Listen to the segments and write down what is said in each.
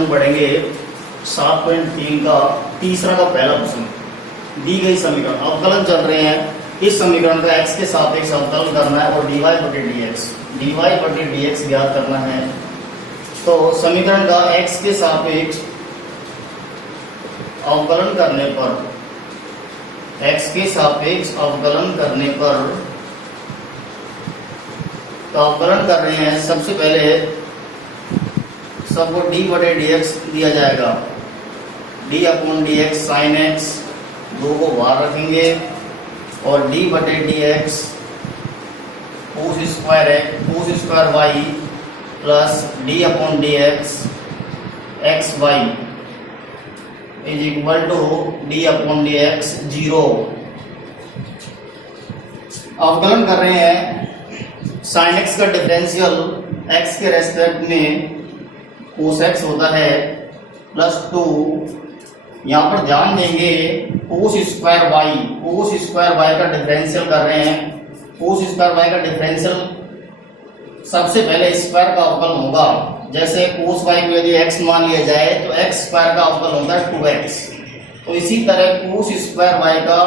हम पढ़ेंगे 7.3 का तीसरा का पहला प्रश्न। दी गई समीकरण अवकलन चल रहे हैं। इस समीकरण का x के सापेक्ष अवकलन करना है और dy बटे dx ज्ञात करना है। तो समीकरण का x के सापेक्ष अवकलन करने पर तो अवकलन कर रहे हैं। सबसे पहले सबको d बटे dx दिया जाएगा। d upon dx sine x, दो को बाहर रखेंगे और d बटे dx cos square y plus d upon dx x y is equal to d upon dx 0। अवकलन कर रहे हैं। साइन x का डिफरेंशियल x के रेस्पेक्ट में कोस x होता है प्लस 2। यहाँ पर ध्यान देंगे कोस स्क्वायर y का डिफरेंशियल कर रहे हैं। कोस स्क्वायर y का डिफरेंशियल सबसे पहले स्क्वायर का अवकलन होगा। जैसे कोस y को यदि x मान लिया जाए तो x स्क्वायर का अवकलन होता है 2x। तो इसी तरह कोस स्क्वायर y का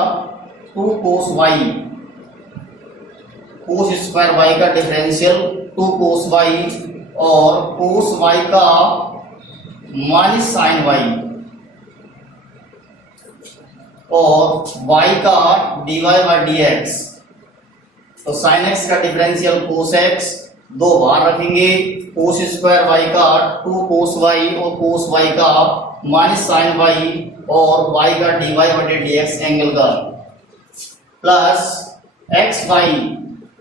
2 कोस स्क्वायर y का डिफरेंशियल 2 कोस y और कोस y का माइनस साइन y और y का dy बाई dx। तो साइन x का डिफरेंशियल कोस x, दो बाहर रखेंगे। कोस स्क्वायर y का 2 कोस y और कोस y का माइनस साइन y और y का dy बटे dx एंगल का प्लस x y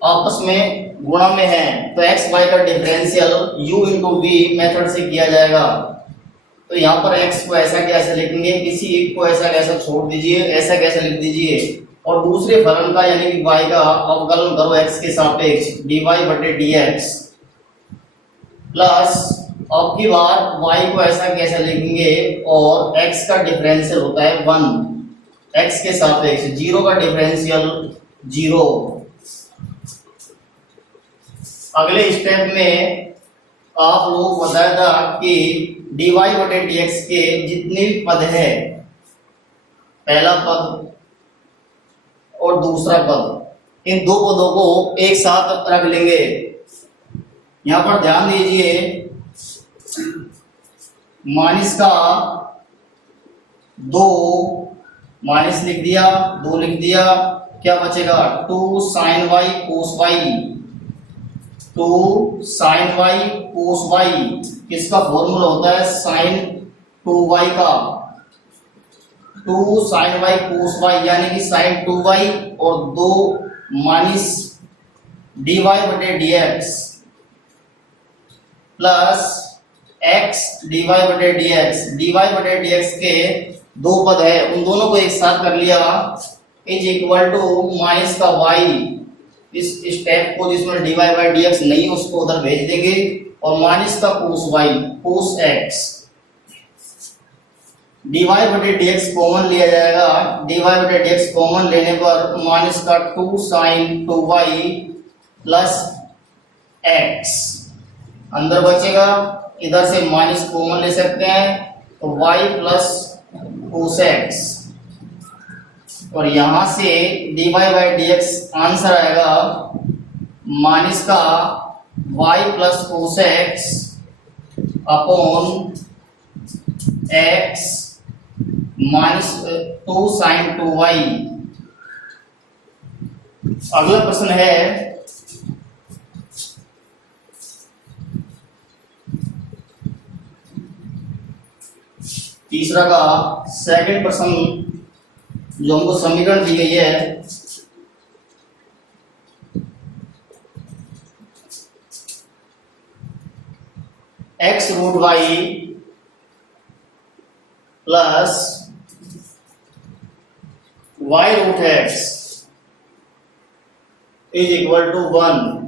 आपस में गुणा में है तो x y का differential u into v method से किया जाएगा। तो यहाँ पर x को ऐसा कैसे लिखेंगे, किसी एक को ऐसा कैसा छोड़ दीजिए, ऐसा कैसे लिख दीजिए और दूसरे फलन का यानी कि y का अवकलन करो x के सापेक्ष dy बटे dx प्लस अब की बार y को ऐसा कैसे लिखेंगे और x का डिफरेंशियल होता है 1 x के सापेक्ष, 0 का डिफरेंशियल 0। अगले स्टेप में आप लोग को बताया था कि dy बटे dx के जितने भी पद है, पहला पद और दूसरा पद, इन दो पदों को एक साथ रख लेंगे। यहां पर ध्यान दीजिए माइनस का 2 माइनस लिख दिया, 2 लिख दिया, क्या बचेगा 2 साइन y कोस y, 2 साइन y कोस y। इसका फॉर्मूला होता है साइन 2y का, 2 साइन y कोस y यानी कि साइन 2y और 2 माइनस dy बटे dx प्लस x dy बटे dx के दो पद है, उन दोनों को एक साथ कर लिया इज इक्वल टू माइनस का y। इस स्टेप को जिसमें dy बाई dx नहीं उसको उधर भेज देंगे और माइनस का कोस y कोस x। dy बटे dx कॉमन लिया जाएगा। dy बटे dx कॉमन लेने पर माइनस का 2 साइन 2y प्लस x अंदर बचेगा। इधर से माइनस कॉमन ले सकते हैं तो y प्लस कोस x और यहां से dy बाई dx आंसर आएगा माइनस का y plus cos x upon x minus 2 sine 2y। अगला प्रश्न है तीसरा का सेकंड प्रश्न जो हमको समीकरण दी गई है। x root y plus y root x is equal to 1।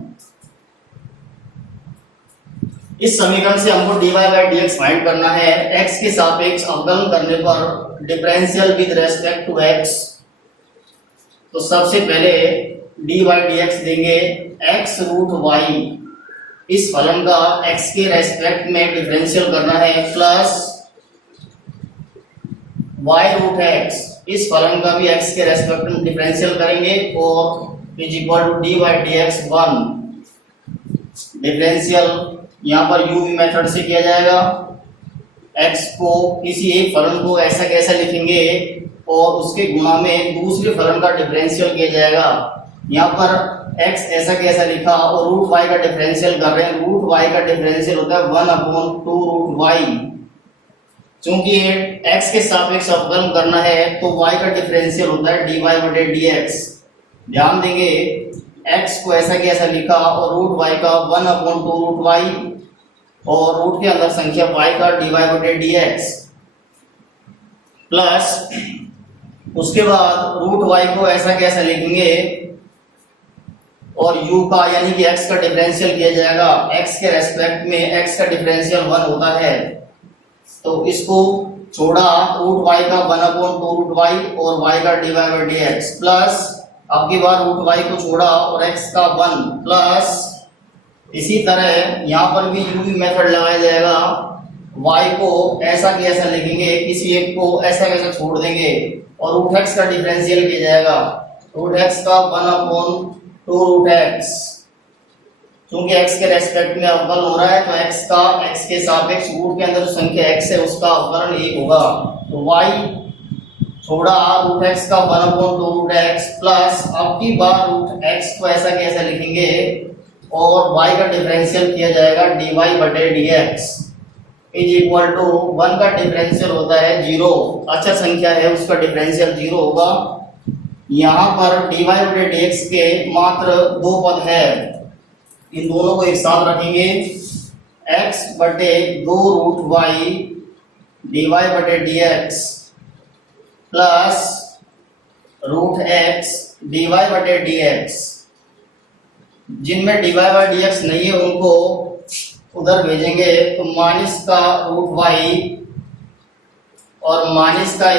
इस समीकरण से हमको dy बाई dx फाइंड करना है। x के सापेक्ष अवकलन करने पर differential with respect to x। तो सबसे पहले dy बाई dx देंगे x रूट y इस फलन का x के रेस्पेक्ट में डिफरेंशियल करना है प्लस y रूट x, इस फलन का भी x के रेस्पेक्ट में डिफरेंशियल करेंगे और is equal to dy dx 1 differential यहाँ पर u v मेथड से किया जाएगा। x को किसी एक फलन को ऐसा कैसा लिखेंगे और उसके गुणा में दूसरे फलन का डिफरेंशियल किया जाएगा। यहाँ पर x ऐसा कैसा लिखा और रूट y का डिफरेंशियल कर रहे हैं। रूट y का डिफरेंशियल होता है 1/2 रूट y। चूंकि x के सापेक्ष अवकलन करना है तो y का डिफरेंशियल होता है dy/dx। ध्यान देंगे x को ऐसा कैसा लिखा और रूट y का 1/2 रूट y और रूट के अंदर संख्या y का dy/dx प्लस उसके बाद रूट y को ऐसा कैसा लिखेंगे और u का यानी कि x का डिफरेंशियल किया जाएगा। x के रेस्पेक्ट में x का डिफरेंशियल 1 होता है तो इसको छोड़ा रूट y का 1/2 रूट y और y का dy/dx प्लस अब की बार रूट y को छोड़ा और x का 1 प्लस इसी तरह यहाँ पर भी u v मेथड लगाया जाएगा। y को ऐसा कैसा लिखेंगे, किसी एक को ऐसा कैसा छोड़ देंगे और रूट x का डिफरेंशियल किया जाएगा। रूट x का 1/2 रूट x, क्योंकि x के रेस्पेक्ट में अवकलन हो रहा है तो x का x के सापेक्ष रूट के अंदर जो संख्या x है उसका अवकलन 1 होगा। तो y छोड़ा रूट x का 1/2 रूट x प्लस अब की बार रूट x को ऐसा कैसा लिखेंगे और y का डिफरेंशियल किया जाएगा dy/dx इज इक्वल टू 1 का डिफरेंशियल होता है 0। अच्छा संख्या है उसका डिफरेंशियल 0 होगा। यहाँ पर dy/dx के मात्र 2 पद है, इन दोनों को एक साथ रखेंगे x/2 root y dy/dx plus root x dy/dx। जिनमें dy/dx नहीं है उनको उधर भेजेंगे तो माइनस का रूट y और माइनस का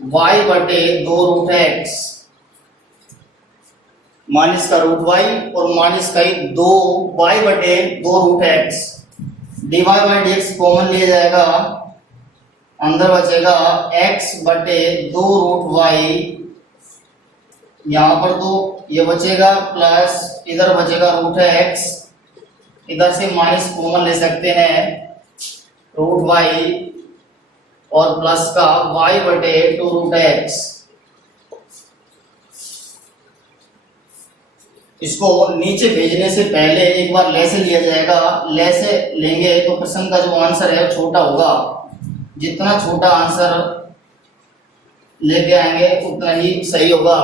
y/2 रूट x, माइनस का रूट y और माइनस का 2y/2 root x। dy/dx common लिया जाएगा, अंदर बचेगा x/2 रूट y, यहाँ पर तो ये बचेगा प्लस इधर बचेगा रूट x, इधर से माइनस कॉमन ले सकते हैं रूट y और प्लस का y/2 रूट x। इसको नीचे भेजने से पहले एक बार ले से लिया जाएगा। ले से लेंगे तो प्रश्न का जो आंसर है वो छोटा होगा। जितना छोटा आंसर लेके आएंगे उतना ही सही होगा।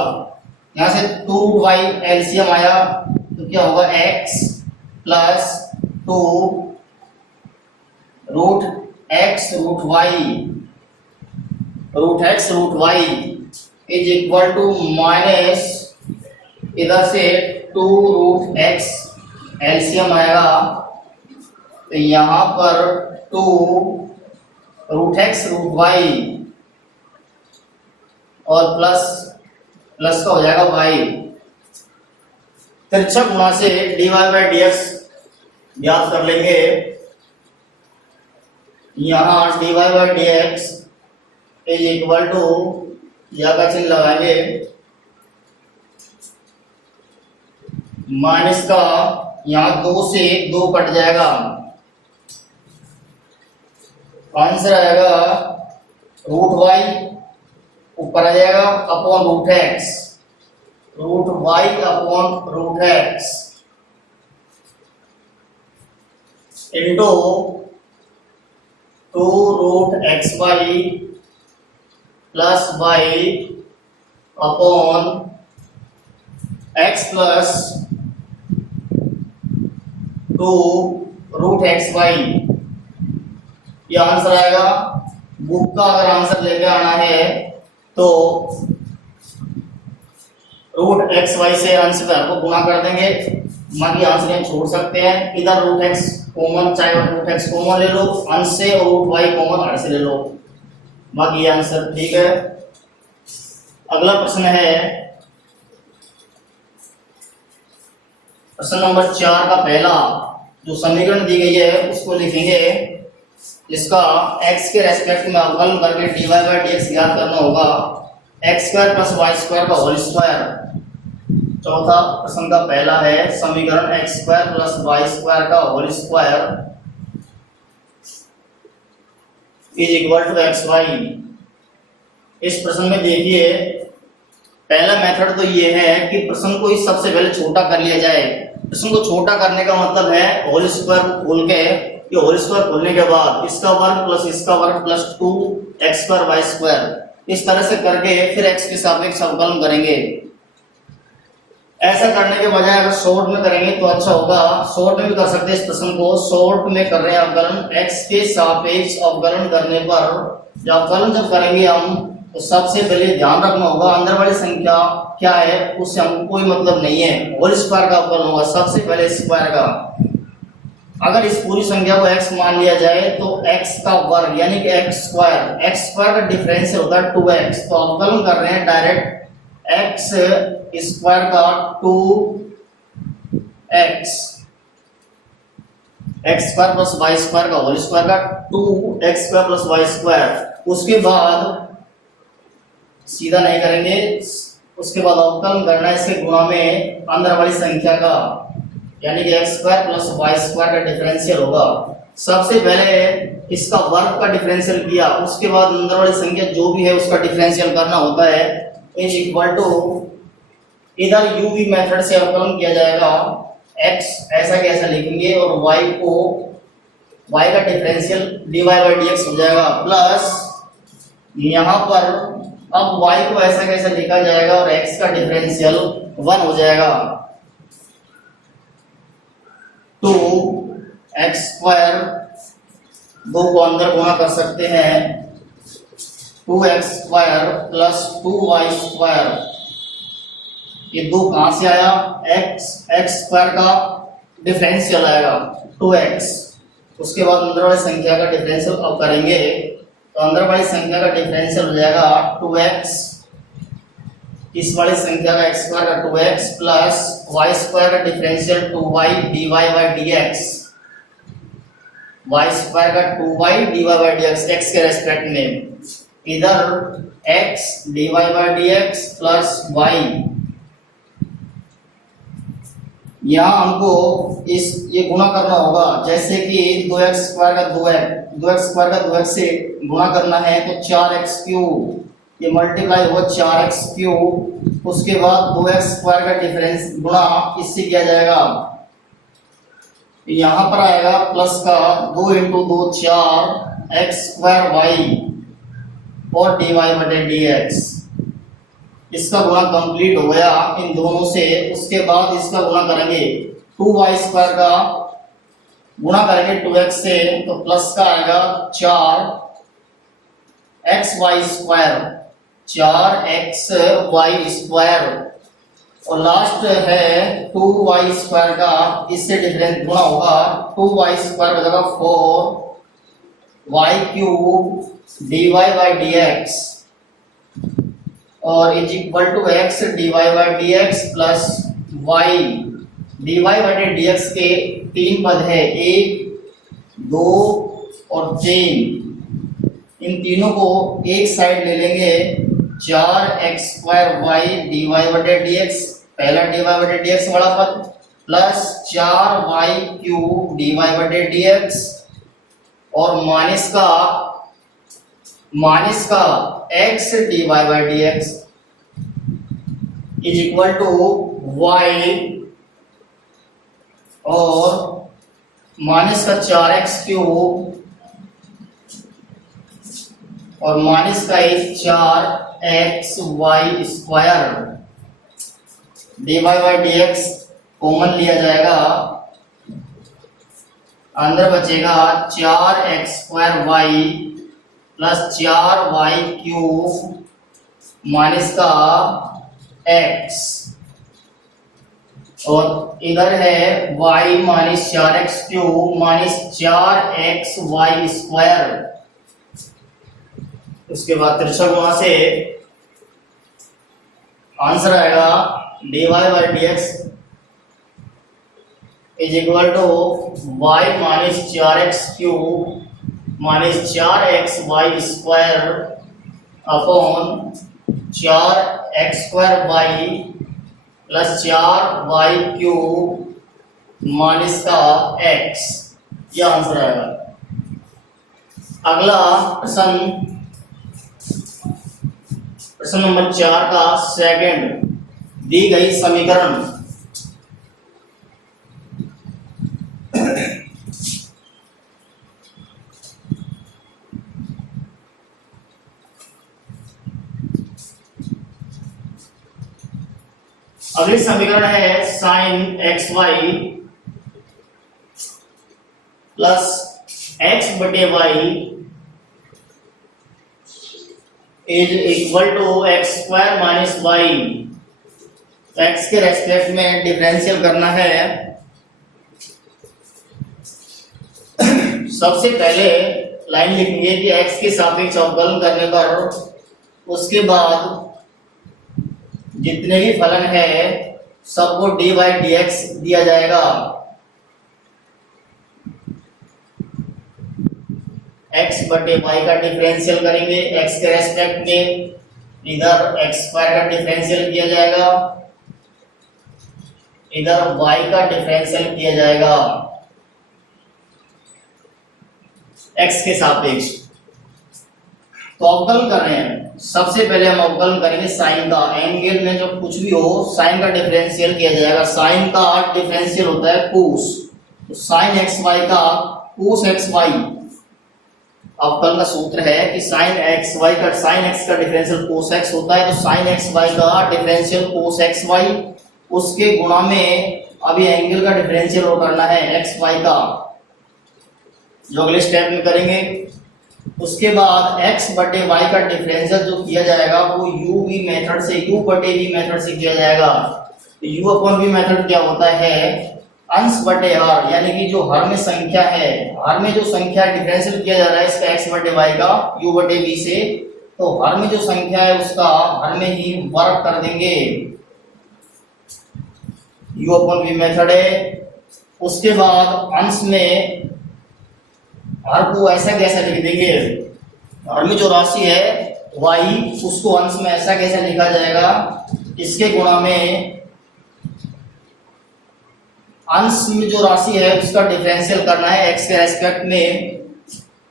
यहाँ से 2 रूट y एलसीएम आया तो क्या होगा x plus 2 root x root y, root x root y is equal to minus इधर से 2 रूट x एलसीएम आएगा तो यहाँ पर 2 रूट x रूट y और प्लस का हो जाएगा y। तिरछा गुणा से dy/dx ज्ञात कर लेंगे। यहाँ dy/dx इज इक्वल टू या का चिन्ह लगाएंगे माइनस का, यहाँ 2 से 2 कट जाएगा, आंसर आएगा रूट y ऊपर आ जाएगा upon root x, root y upon root x into 2 root xy plus y upon x plus 2 root xy। यह आंसर आएगा। बुक का अगर आंसर लेके आना है तो रूट xy से अंश को गुणा कर देंगे, बाकी आंसर छोड़ सकते हैं। इधर रूट x कॉमन, चाहे रूट x कॉमन ले लो अंश से और रूट y कॉमन हर से ले लो, बाकी ये आंसर ठीक है। अगला प्रश्न है प्रश्न नंबर 4 का पहला। जो समीकरण दी गई है उसको लिखेंगे, इसका x के रेस्पेक्ट में अवकलन करके dy बाई dx ज्ञात करना होगा, x square plus y square का होल स्क्वायर। चौथा प्रश्न का पहला है समीकरण x square plus y square का whole square is equal to x y. इस प्रश्न में देखिए, पहला मेथड तो ये है कि प्रश्न को ही सबसे पहले छोटा कर लिया जाए। प्रश्न को छोटा करने का मतलब है होल स्क्वायर को खोल के, ये होल स्क्वायर खोलने के बाद इसका वर्ग प्लस इसका वर्ग plus 2x square Y square, इस तरह से करके फिर x के सापेक्ष अवकलन करेंगे। ऐसा करने के बजाय अगर शॉर्ट में करेंगे तो अच्छा होगा। शॉर्ट में भी कर सकते हैं इस प्रश्न को। शॉर्ट में कर रहे हैं अवकलन, x के सापेक्ष अवकलन करने पर जब अवकलन जब करेंगे हम, तो सबसे पहले ध्यान रखना होगा अंदर वाली संख्या क्या है उससे हमको कोई मतलब नहीं है। होल स्क्वायर का अवकलन होगा सबसे पहले स्क्वायर का। अगर इस पूरी संख्या को x मान लिया जाए तो x का वर्ग यानी कि x स्क्वायर का डिफरेंशियल होता है 2x। तो अवकलन कर रहे हैं डायरेक्ट x स्क्वायर का 2x, x square plus y square का होल स्क्वायर का 2x square plus y square. उसके बाद सीधा नहीं करेंगे, उसके बाद अवकलन करना है इसके गुणा में अंदर वाली संख्या का, यानी कि x square plus y square का डिफरेंशियल होगा। सबसे पहले इसका वर्ग का डिफरेंशियल किया, उसके बाद अंदर वाली संख्या जो भी है उसका डिफरेंशियल करना होता है। इज इक्वल टू, इधर u v मेथड से अवकलन किया जाएगा, x ऐसा कैसा लिखेंगे और y को, y का डिफरेंशियल dy बाई dx हो जाएगा, प्लस यहाँ पर अब y को ऐसा कैसा लिखा जाएगा और x का डिफरेंशियल 1 हो जाएगा। 2x स्क्वायर, दो को अंदर गुणा कर सकते हैं, 2x square plus 2y square, ये दो कहां से आया, x स्क्वायर का डिफरेंशियल आएगा 2x। उसके बाद अंदर वाली संख्या का डिफरेंशियल अब करेंगे तो अंदर वाली संख्या का डिफरेंशियल हो जाएगा 2x, इस वाली संख्या का x स्क्वायर का 2x प्लस y स्क्वायर का differential 2y dy by dx, y square का 2y dy by dx x के रेस्पेक्ट में, इधर x dy by dx plus y। यहाँ हमको ये गुणा करना होगा, जैसे कि 2x स्क्वायर का 2x से गुणा करना है तो 4x क्यूब, ये मल्टीप्लाई हो 4x क्यूब। उसके बाद 2x स्क्वायर का डिफरेंस गुणा इससे किया जाएगा, यहाँ पर आएगा प्लस का 2 इंटू 2 4 x स्क्वायर वाई और dy बटे dx। इसका गुणा कंप्लीट हो गया इन दोनों से। उसके बाद इसका गुणा करेंगे 2y स्क्वायर का गुणा करेंगे 2x से तो प्लस का आएगा 4xy स्क्वायर, 4xy स्क्वायर, और लास्ट है 2y स्क्वायर का, इससे डिफरेंस गुणा होगा 2y स्क्वायर का जगह 4y cube dy by dx और is equal to x dy by dx plus y dy by dx के तीन पद है, 1 2 और 3, इन तीनों को एक साइड ले लेंगे, 4x स्क्वायर y dy बटे dx, पहला dy बटे dx वाला पद, प्लस 4y क्यूब dy बटे dx और माइनस का x dy by dx is equal to y और माइनस का 4x क्यूब और माइनस का 4xy square, dy by dx common लिया जाएगा, अंदर बचेगा 4x square y plus 4y cube minus का x और इधर है y minus 4x cube minus 4xy square. उसके बाद तिरछा गुणा से आंसर आएगा dy by dx is equal to y minus 4x³ minus 4xy² upon 4x² plus 4y³ minus का x। यह आंसर आएगा। अगला प्रश्न नंबर 4 का सेकंड, दी गई समीकरण अगली समीकरण है sine xy plus x/y is equal to x² minus y। तो x के रेस्पेक्ट में डिफरेंशियल करना है। सबसे पहले लाइन लिखेंगे कि x के सापेक्ष अवकलन करने पर उसके बाद जितने भी फलन है सबको dy/dx दिया जाएगा। x/y का डिफरेंशियल करेंगे x के रेस्पेक्ट में, इधर x² का डिफरेंशियल किया जाएगा, इधर y का डिफरेंशियल किया जाएगा x के सापेक्ष। तो अवकलन कर रहे हैं। सबसे पहले हम अवकलन करेंगे साइन का। एंगल में जो कुछ भी हो साइन का डिफरेंशियल किया जाएगा। साइन का डिफरेंशियल होता है कोस, तो साइन xy का कोस xy। अवकलन का सूत्र है कि साइन x का डिफरेंशियल कोस x होता है, तो साइन xy का डिफरेंशियल कोस xy उसके गुणा में अभी एंगल का डिफरेंशियल और करना है xy का, जो अगले स्टेप में करेंगे। उसके बाद x/y का डिफरेंशियल जो किया जाएगा वो u/v मेथड से किया जाएगा। तो u/v मेथड क्या होता है, अंश बटे हर, यानी कि जो हर में संख्या है, हर में जो संख्या डिफरेंशियल किया जा रहा है इसका x/y का u/v से, तो हर में जो संख्या है उसका हर में ही वर्ग कर देंगे। u/v मेथड है। उसके बाद अंश में हर को ऐसा कैसा लिख देंगे, हर में जो राशि है y उसको अंश में ऐसा कैसे लिखा जाएगा, इसके गुणा में अंश में जो राशि है उसका डिफरेंशियल करना है x के रेस्पेक्ट में,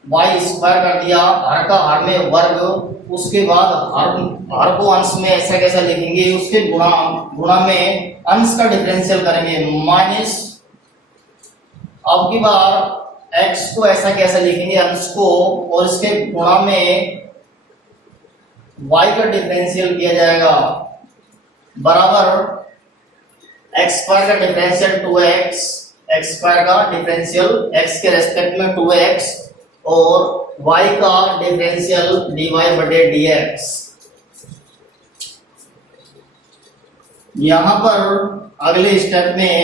y² कर दिया, हर का हर में वर्ग। उसके बाद हर को अंश में ऐसा कैसा लिखेंगे, उसके गुणा में अंश का डिफरेंशियल करेंगे माइनस। अब की बार x को ऐसा कैसा लिखेंगे, अंश को, और इसके गुणा में y का डिफरेंशियल किया जाएगा बराबर x² का डिफरेंशियल 2x, x² का डिफरेंशियल x के रेस्पेक्ट में 2x और y का डिफरेंशियल dy/dx। यहां पर अगले स्टेप में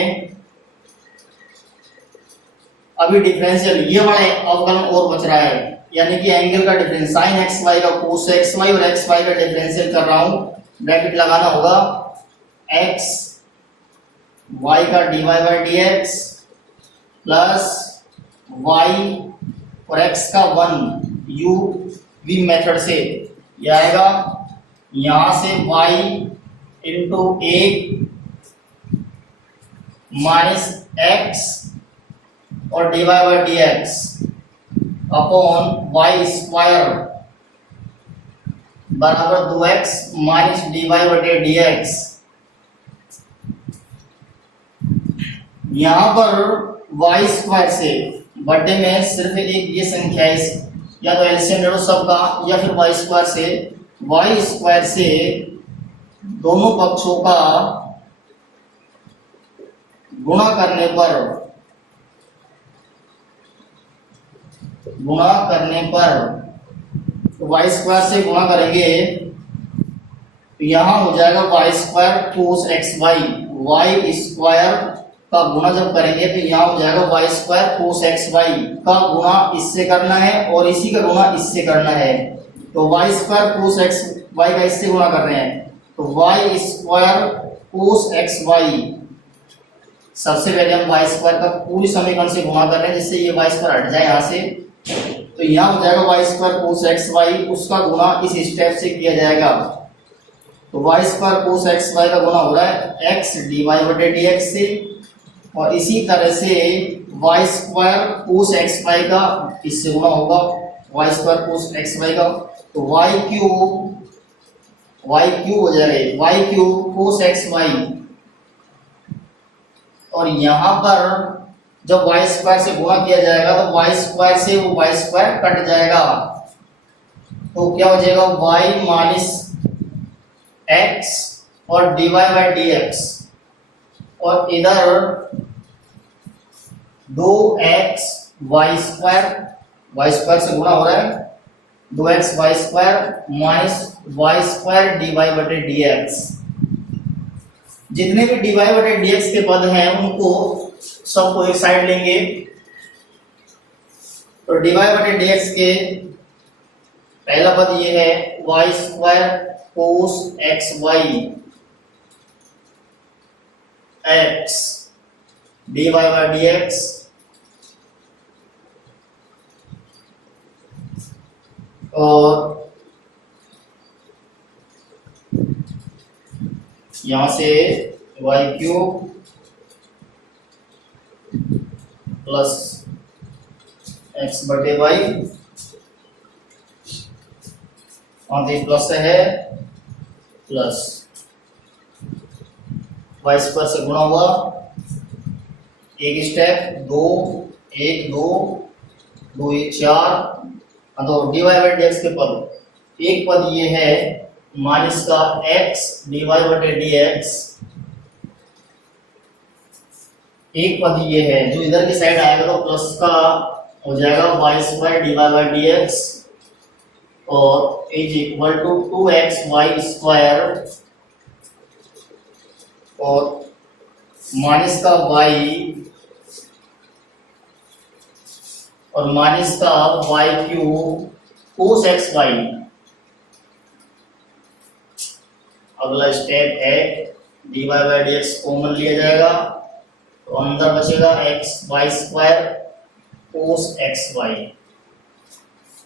अभी डिफरेंशियल ये वाला अवकलन और बच रहा है, यानी कि एंगल का डिफरेंस साइन xy का कोस xy और xy का डिफरेंशियल कर रहा हूं, ब्रैकेट लगाना होगा, x y का dy/dx प्लस y और x का 1 u/v मेथड से यह आएगा। यहां से y इंटू 1 माइनस x और dy/dx अपॉन y² बराबर 2x माइनस dy/dx। यहां पर y² से बटे में सिर्फ एक ये संख्या है, या तो एलसीएम ले लो सबका, या फिर y² से दोनों पक्षों का गुणा करने पर तो y² से गुणा करेंगे तो यहां हो जाएगा y² कोस xy, y² का गुणा जब करेंगे तो यहाँ हो जाएगा y² कोस xy का गुणा इससे करना है और इसी का गुणा इससे करना है। तो y² कोस xy का इससे गुणा कर रहे हैं, तो y² कोस xy सबसे पहले हम वाई स्क्वायर का पूरी समीकरण से गुणा कर रहे हैं, जिससे ये वाई स्क्वायर हट जाए यहाँ से। तो यहाँ हो जाएगा y square cos x y, उसका गुणा इस स्टेप से किया जाएगा। तो y square cos x y का गुणा हो रहा है एक्स डी वाई बटे डी एक्स से, और इसी तरह से y square cos x y का इससे गुणा होगा, y square cos x y का। तो वाई क्यूब हो जाएगा y cube cos x y, और यहाँ पर जब वाई स्क्वायर से गुणा किया जाएगा तो वाई स्क्वायर से वो वाई स्क्वायर कट जाएगा, तो क्या हो जाएगा वाई माइनस एक्स और d y by d x, और इधर 2x वाई स्क्वायर से गुणा हो रहा है 2x y square minus y square d y बटे डी एक्स। जितने भी डी वाई बटे डी एक्स के पद हैं उनको सबको एक साइड लेंगे। तो डी वाई बटे डी एक्स के पहला पद ये है y square cos x y x d y by d x, और यहां से वाई क्यूब प्लस एक्स बटे वाई, और ये प्लस है प्लस वाई स्क्वायर से गुणा हुआ एक स्टेप 2 1 2 2 1 4, तो d y by d x के पद एक पद ये है माइनस का एक्स डी वाई बटे डी एक्स, एक पद ये है जो इधर की साइड आएगा तो प्लस का हो जाएगा y square d y by d x, और is equal to 2x y square और माइनस का y और माइनस का y cube cos x y. अगला स्टेप है d y by d x common लिया जाएगा, तो अंदर बचेगा x y square cos x y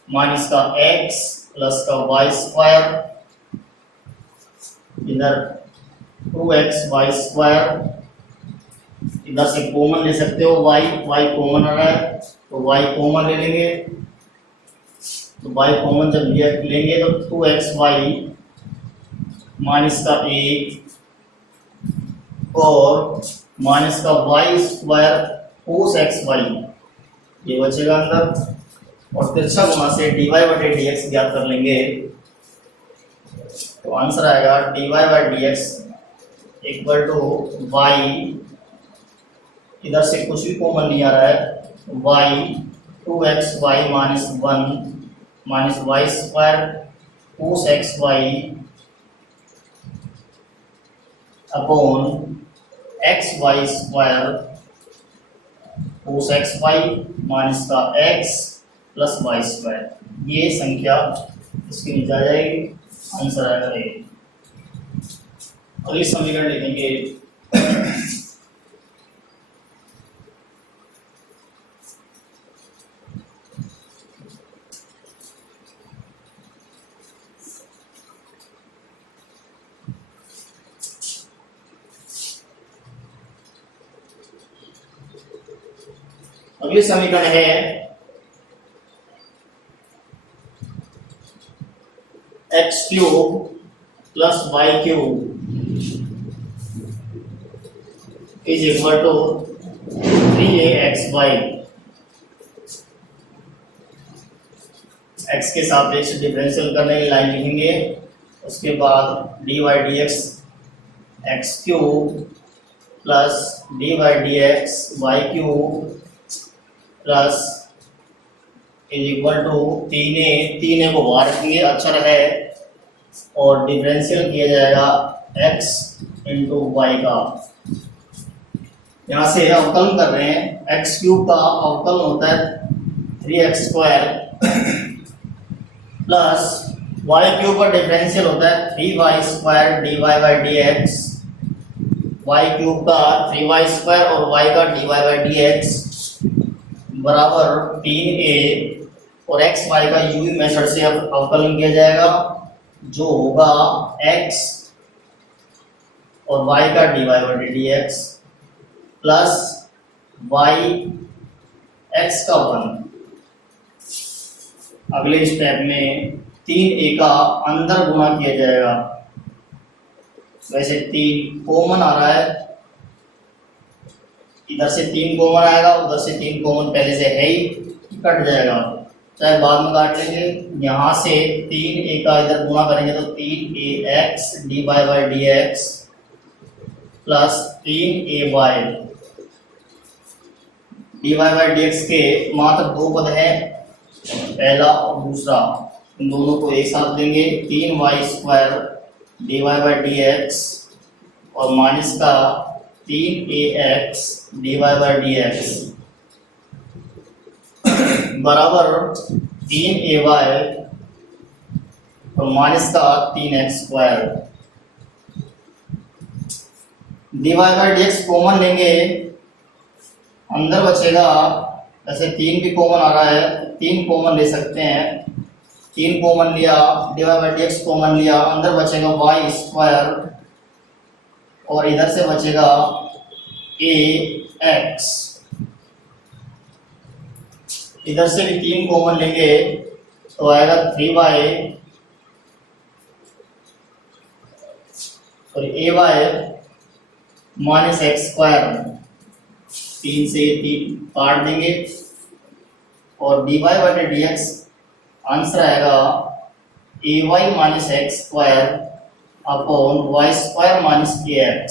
minus का x प्लस का वाई स्क्वायर, इधर 2x वाई स्क्वायर, इधर से कॉमन ले सकते हो y कॉमन आ रहा है तो y कॉमन ले लेंगे, तो y कॉमन जब लेंगे तो 2x वाई माइनस का 1 और माइनस का y square cos x y, ये बचेगा अंदर, और तिरछा गुणा से डी वाई बटे डी एक्स ज्ञात कर लेंगे। तो आंसर आएगा d y by d x equal to y, इधर से कुछ भी कॉमन नहीं आ रहा है, y 2x y minus 1 minus y square cos x y upon x y square cos x y minus का एक्स प्लस वाई स्क्वायर, ये संख्या इसके नीचे आ जाएगी, आंसर आएगा ए। अगली समीकरण लिखेंगे अगली समीकरण है x cube plus y cube is equal to 3aXy। X के सापेक्ष डिफरेंशियल करने की लाइन लिखेंगे, उसके बाद d y d x x cube plus d y d x y cube plus is equal to 3a को बाहर रखेंगे अक्षर है, और डिफरेंशियल किया जाएगा x इंटू वाई का। यहाँ से अवकलन कर रहे हैं, एक्स क्यूब का अवकलन होता है 3x square plus y cube का डिफरेंशियल होता है 3y square d y by d x, y cube का 3y² और y का dy/dx बराबर 3a और x y का यूवी मेथड से अब अवकलन किया जाएगा, जो होगा x और y का dy/dx प्लस y x का 1। अगले स्टेप में 3a का अंदर गुणा किया जाएगा। वैसे 3 कॉमन आ रहा है, इधर से 3 कॉमन आएगा, उधर से 3 कॉमन पहले से है ही, कट जाएगा, चाहे बाद में काट लेंगे। यहाँ से 3a का इधर गुणा करेंगे तो 3ax dy/dx plus 3ay dy/dx के मात्र 2 पद है, पहला और दूसरा, इन दोनों को एक साथ देंगे। 3y² dy/dx और माइनस का 3ax dy/dx बराबर 3ay और माइनस का 3x²। dy/dx कॉमन लेंगे, अंदर बचेगा, ऐसे 3 भी कॉमन आ रहा है, 3 कॉमन ले सकते हैं, 3 कॉमन लिया, dy/dx कॉमन लिया, अंदर बचेगा y² और इधर से बचेगा ax। इधर से भी 3 कॉमन लेंगे तो आएगा 3y sorry ay minus x²। 3 से 3 काट देंगे और dy/dx आंसर आएगा ay minus x² upon y² minus ax।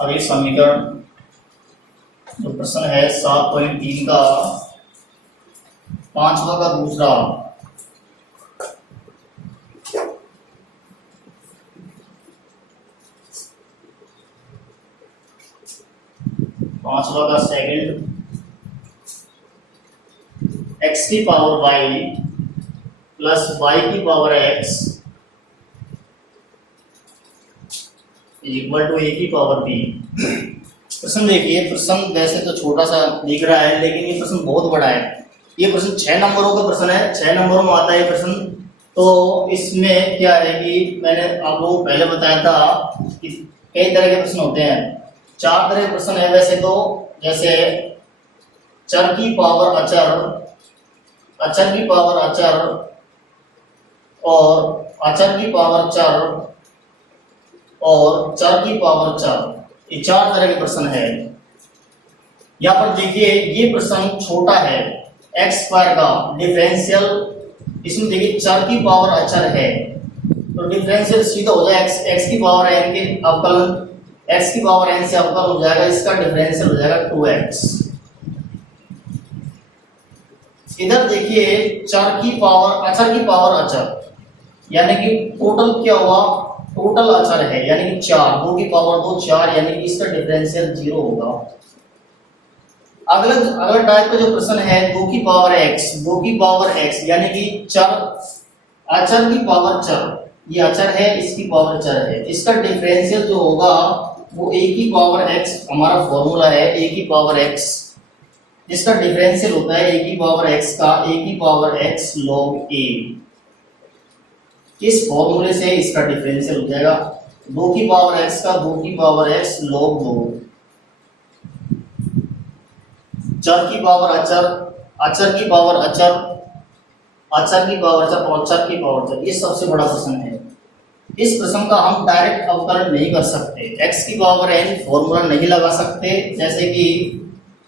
अगली समीकरण जो प्रश्न है 7.3 का 5वां का दूसरा, पांचवा का सेकंड, x की पावर y प्लस y की power x equal to a की पावर b। प्रश्न देखिए, प्रश्न वैसे तो छोटा सा दिख रहा है, लेकिन ये प्रश्न बहुत बड़ा है। ये प्रश्न 6 नंबरों का प्रश्न है, 6 नंबरों में आता है प्रश्न। तो इसमें क्या है कि मैंने आप लोगों को पहले बताया था कि कई तरह के प्रश्न होते हैं, 4 तरह के प्रश्न है वैसे तो, जैसे चर की पावर अचर, अचर की पावर अचर और अचर की पावर चर और चर की पावर चर, ये 4 तरह के प्रश्न है। यहाँ पर देखिए ये प्रश्न छोटा है, x² का डिफरेंशियल, इसमें देखिए चर की पावर अचर है तो डिफरेंशियल सीधा हो जाए x की पावर n के अवकलन, x की पावर n से अवकलन हो जाएगा, इसका डिफरेंशियल हो जाएगा 2x। इधर देखिए चर की पावर अचर की पावर अचर, यानी कि टोटल क्या हुआ, टोटल अचर है यानी कि 4, 2 की पावर 2 4, यानी कि इसका डिफरेंशियल 0 होगा। अगला टाइप का जो प्रश्न है 2 की पावर x, 2 की पावर x यानी कि चर, अचर की पावर चर, ये अचर है, इसकी पावर चर है, इसका डिफरेंशियल जो होगा वो a की पावर x, हमारा फॉर्मूला है a की पावर x, जिसका डिफरेंशियल होता है a की पावर x का a की पावर x log a। इस फॉर्मूले से इसका डिफरेंशियल हो जाएगा 2 की पावर x का 2 की पावर x log 2। चर की पावर अचर, अचर की पावर अचर, अचर की पावर अचर और चर की पावर चर, ये सबसे बड़ा प्रश्न है। इस प्रश्न का हम डायरेक्ट अवकलन नहीं कर सकते, x की पावर n फॉर्मूला नहीं लगा सकते, जैसे कि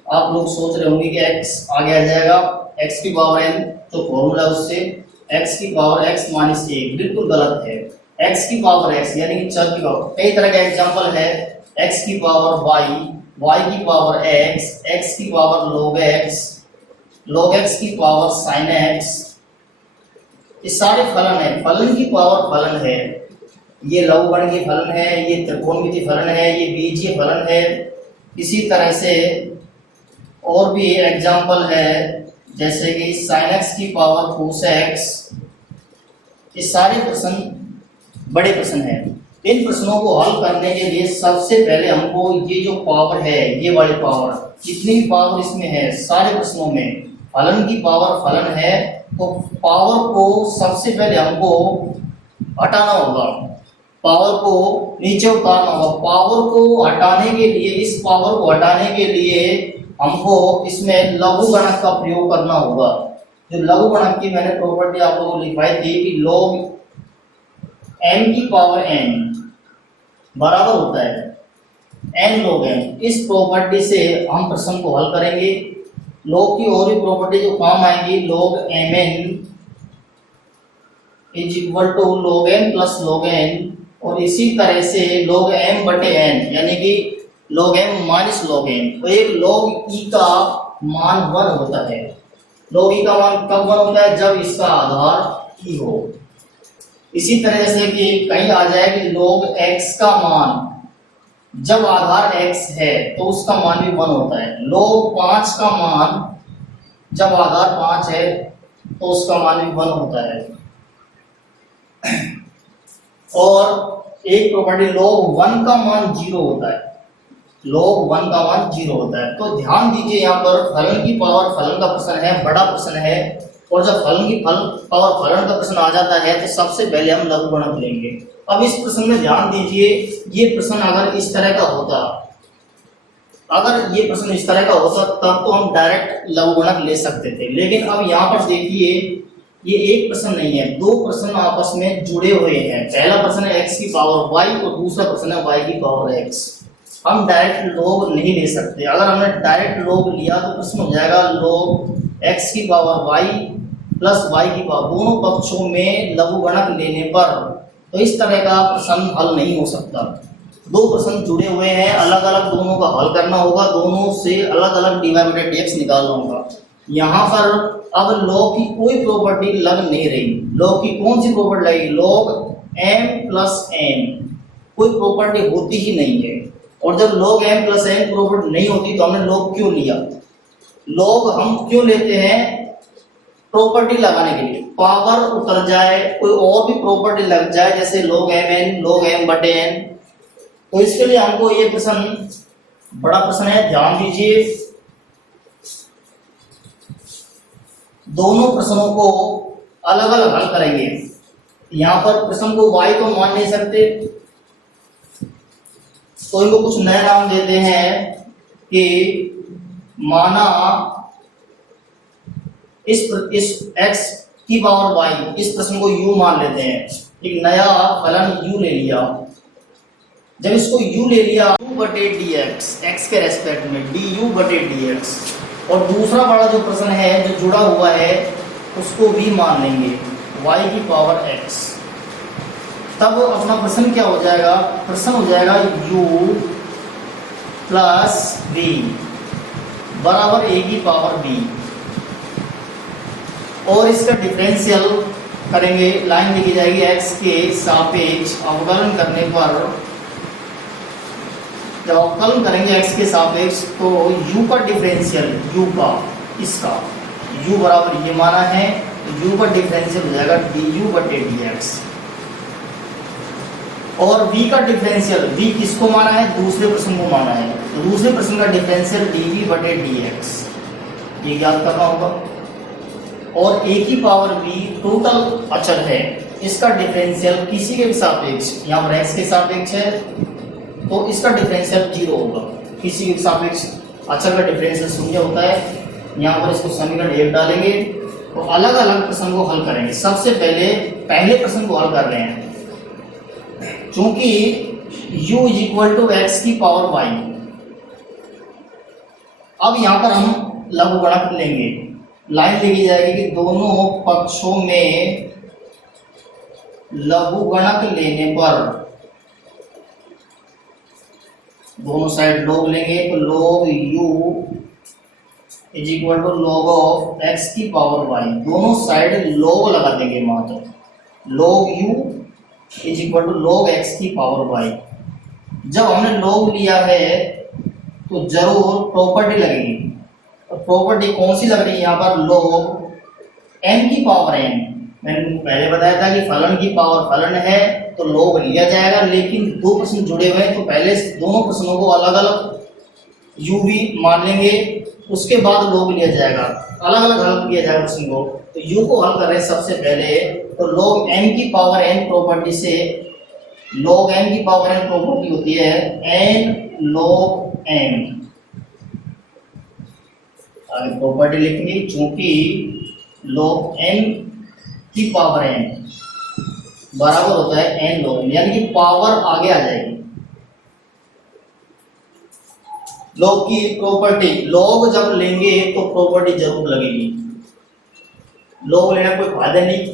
आप लोग सोच रहे होंगे कि x आगे आ जाएगा, x की पावर n तो फॉर्मूला उससे x की पावर x माइनस 1, बिल्कुल गलत है। x की पावर x यानी कि चर की पावर, कई तरह का एग्जांपल है, x की पावर y, y की पावर x की पावर log x की पावर sin x, ये सारे फलन है, फलन की पावर फलन है, ये लघुगण की फलन है, ये त्रिकोणमिति फलन है, ये बीजीय फलन है। इसी तरह से और भी एग्जांपल है, जैसे कि sin x की पावर cos x, ये सारे प्रश्न बड़े प्रश्न है। इन प्रश्नों को हल करने के लिए सबसे पहले हमको ये जो पावर है, ये वाली पावर, जितनी भी पावर इसमें है सारे प्रश्नों में, फलन की पावर फलन है, तो पावर को सबसे पहले हमको हटाना होगा, पावर को नीचे उतारना होगा। पावर को हटाने के लिए, इस पावर को हटाने के लिए हमको इसमें लघुगणक का प्रयोग करना होगा। जो लघुगणक की मैंने प्रॉपर्टी आप लोगों को लिखवाई थी कि log m की पावर n बराबर होता है n log n। इस प्रॉपर्टी से हम प्रश्न को हल करेंगे। log की और भी प्रॉपर्टी जो काम आएगी, log mn is equal to log m plus log n, और इसी तरह से log m बटे n यानी कि log m minus log n। तो एक log e का मान 1 होता है। log e का मान कब 1 होता है? जब इसका आधार e हो। इसी तरह से कि कहीं आ जाए कि log x का मान, जब आधार x है तो उसका मान भी 1 होता है। log 5 का मान जब आधार 5 है तो उसका मान भी 1 होता है। और एक प्रॉपर्टी log 1 का मान 0 होता है। log 1 का मान 0 होता है। तो ध्यान दीजिए, यहाँ पर फलन की पावर फलन का प्रश्न है, बड़ा प्रश्न है, और जब फलन की पावर फलन का प्रश्न आ जाता है तो सबसे पहले हम लघुगणक लेंगे। अब इस प्रश्न में ध्यान दीजिए, ये प्रश्न अगर इस तरह का होता, अगर ये प्रश्न इस तरह का होता तब तो हम डायरेक्ट लघुगणक ले सकते थे। लेकिन अब यहाँ पर देखिए, ये एक प्रश्न नहीं है, दो प्रश्न आपस में जुड़े हुए हैं। पहला प्रश्न है x की पावर y और दूसरा प्रश्न है y की पावर x। हम डायरेक्ट log नहीं ले सकते। अगर हमने डायरेक्ट log लिया तो प्रश्न हो जाएगा log x की पावर y प्लस y की पावर, दोनों पक्षों में लघुगणक लेने पर तो इस तरह का प्रश्न हल नहीं हो सकता। दो प्रश्न जुड़े हुए हैं, अलग अलग दोनों का हल करना होगा, दोनों से अलग अलग dy बटे dx निकालना होगा। यहाँ पर अब log की कोई प्रॉपर्टी लग नहीं रही। log की कौन सी प्रॉपर्टी लगेगी? log m प्लस n, कोई प्रॉपर्टी होती ही नहीं है। और जब log m plus n property नहीं होती तो हमने log क्यों लिया? log हम क्यों लेते हैं? प्रॉपर्टी लगाने के लिए, पावर उतर जाए, कोई और भी प्रॉपर्टी लग जाए, जैसे log mn, log m बटे n। तो इसके लिए हमको ये प्रश्न बड़ा प्रश्न है, ध्यान दीजिए। दोनों प्रश्नों को अलग अलग हल करेंगे। यहाँ पर प्रश्न को y तो मान नहीं सकते, तो इनको कुछ नया नाम देते हैं कि माना इस x की पावर y, इस प्रश्न को u मान लेते हैं। एक नया फलन u ले लिया। जब इसको u ले लिया, u बटे dx, x के रेस्पेक्ट में du बटे dx, और दूसरा बड़ा जो प्रश्न है जो जुड़ा हुआ है उसको v मान लेंगे, y की पावर x। तब अपना प्रश्न क्या हो जाएगा? प्रश्न हो जाएगा u प्लस v बराबर a की पावर b, और इसका डिफरेंशियल करेंगे, लाइन लिखी जाएगी x के सापेक्ष अवकलन करने पर। जब अवकलन करेंगे x के सापेक्ष तो u का डिफरेंशियल, u का इसका u बराबर ये माना है, u का डिफरेंशियल हो जाएगा du बटे dx। और v का डिफरेंशियल, v किसको माना है? दूसरे प्रश्न को माना है, तो दूसरे प्रश्न का डिफरेंशियल dv बटे dx, ये याद करना होगा। और a की पावर v टोटल अचर है, इसका डिफरेंशियल किसी के सापेक्ष, यहाँ पर x के सापेक्ष है तो इसका डिफरेंशियल 0 होगा। किसी के सापेक्ष अचर का डिफरेंशियल 0 होता है। यहाँ पर इसको समीकरण 1 डालेंगे तो अलग अलग प्रश्न को हल करेंगे। सबसे पहले प्रश्न को हल कर रहे हैं, चूंकि u is equal to x की पावर y। अब यहाँ पर हम लघुगणक लेंगे, लाइन लिखी जाएगी कि दोनों पक्षों में लघुगणक लेने पर, दोनों साइड log लेंगे तो log u is equal to log of x की पावर y, दोनों साइड log लगा देंगे मात्र। log u is equal to log x की पावर y। जब हमने log लिया है तो जरूर प्रॉपर्टी लगेगी, और प्रॉपर्टी कौन सी लग रही है यहाँ पर? log m की पावर n, मैंने पहले बताया था कि फलन की पावर फलन है तो log लिया जाएगा, लेकिन दो प्रश्न जुड़े हुए हैं तो पहले दोनों प्रश्नों को अलग अलग u भी मान लेंगे, उसके बाद log लिया जाएगा, अलग अलग हल किया जाएगा प्रश्न को। तो u को हल कर रहे हैं सबसे पहले, तो log m की पावर n प्रॉपर्टी से log m की पावर n प्रॉपर्टी होती है n log m। आगे प्रॉपर्टी लिखेंगे, चूंकि log m की पावर n बराबर होता है n log m, यानी कि पावर आगे आ जाएगी। log की प्रॉपर्टी, log जब लेंगे तो प्रॉपर्टी जरूर लगेगी, log लेना कोई फायदा नहीं,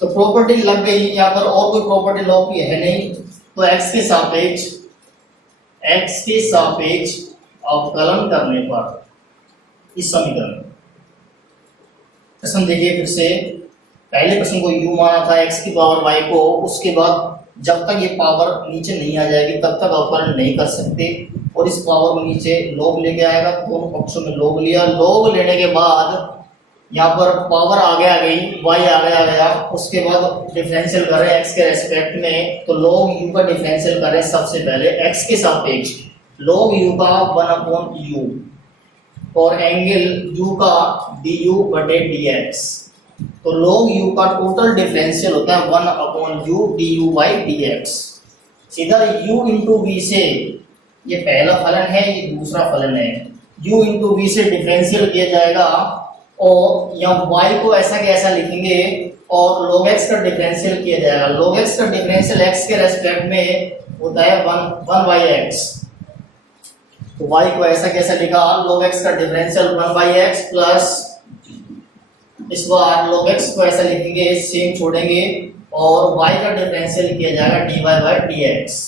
तो प्रॉपर्टी लग गई। यहाँ पर और कोई प्रॉपर्टी log की है नहीं, तो x के सापेक्ष अवकलन करने पर इस समीकरण, प्रश्न देखिए फिर से, पहले प्रश्न को u माना था x की पावर y को, उसके बाद जब तक ये पावर नीचे नहीं आ जाएगी तब तक अवकलन नहीं कर सकते, और इस पावर को नीचे log लेके आएगा, दोनों पक्षों में log लिया, log लेने के बाद यहाँ पर पावर आगे आ गई, y आगे आ गया, उसके बाद डिफरेंशियल कर रहे हैं x के रेस्पेक्ट में, तो log u का डिफरेंशियल कर रहे हैं सबसे पहले x के सापेक्ष, log u का 1/u और एंगल u का du/dx, तो log u का टोटल डिफरेंशियल होता है 1/u du/dx। इधर u इंटू v से, ये पहला फलन है, ये दूसरा फलन है, u इंटू v से डिफरेंशियल किया जाएगा, और यहाँ y को ऐसा के ऐसा लिखेंगे, और log x का डिफरेंशियल किया जाएगा। log x का डिफरेंशियल x के रेस्पेक्ट में होता है 1/x, तो y को ऐसा कैसा लिखा, log x का डिफरेंशियल 1/x प्लस, इस बार log x को ऐसा लिखेंगे, सेम छोड़ेंगे, और y का डिफरेंशियल किया जाएगा dy/dx।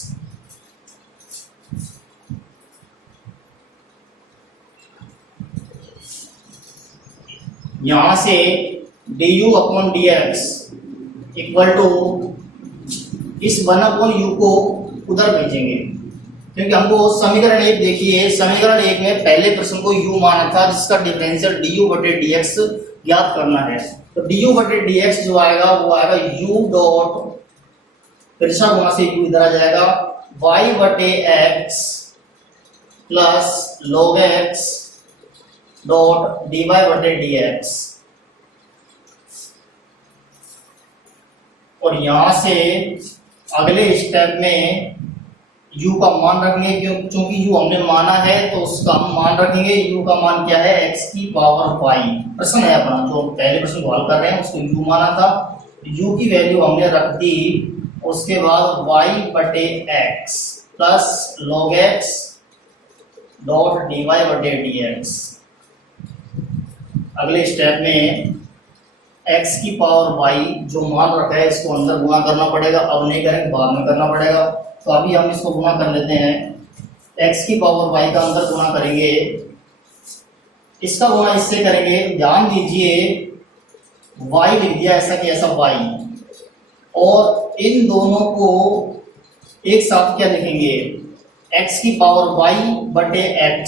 यहां से du/dx इक्वल टू इस 1/u को उधर भेजेंगे, क्योंकि हमको समीकरण 1 देखिए, समीकरण 1 में पहले प्रश्न को u माना था, जिसका डिफरेंशियल du/dx ज्ञात करना है, तो du/dx जो आएगा वो आएगा u डॉट, तिरछा गुणा से u इधर आ जाएगा, y/x plus log x dot dy/dx, और यहां से अगले स्टेप में u का मान रखेंगे, क्योंकि u हमने माना है तो उसका हम मान रखेंगे। u का मान क्या है, x की पावर y, प्रश्न है अपना जो पहले प्रश्न को हल कर रहे हैं, उसको u माना था, u की वैल्यू हमने रख दी, उसके बाद y/x plus log x dot dy/dx। अगले स्टेप में x की पावर y जो मान रखा है इसको अंदर गुणा करना पड़ेगा, अब नहीं करेंगे बाद में करना पड़ेगा, तो अभी हम इसको गुणा कर लेते हैं, x की पावर y का अंदर गुणा करेंगे, इसका गुणा इससे करेंगे, ध्यान दीजिए y लिख दिया ऐसा कि ऐसा y, और इन दोनों को एक साथ क्या लिखेंगे, x की पावर y/x,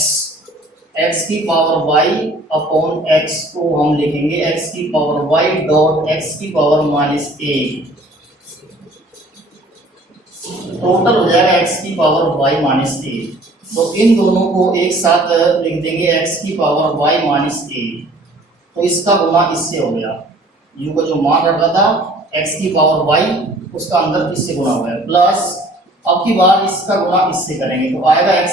x की पावर y अपॉन x को हम लिखेंगे x की पावर y डॉट x की पावर -a, टोटल हो जाएगा x की पावर y -a, तो इन दोनों को एक साथ लिख देंगे x की पावर y -a, तो इसका गुणा इससे हो गया, u का जो मान रखा था x की पावर y उसका अंदर इससे गुणा हुआ है, प्लस अब की बार इसका गुणा इससे करेंगे, तो आएगा x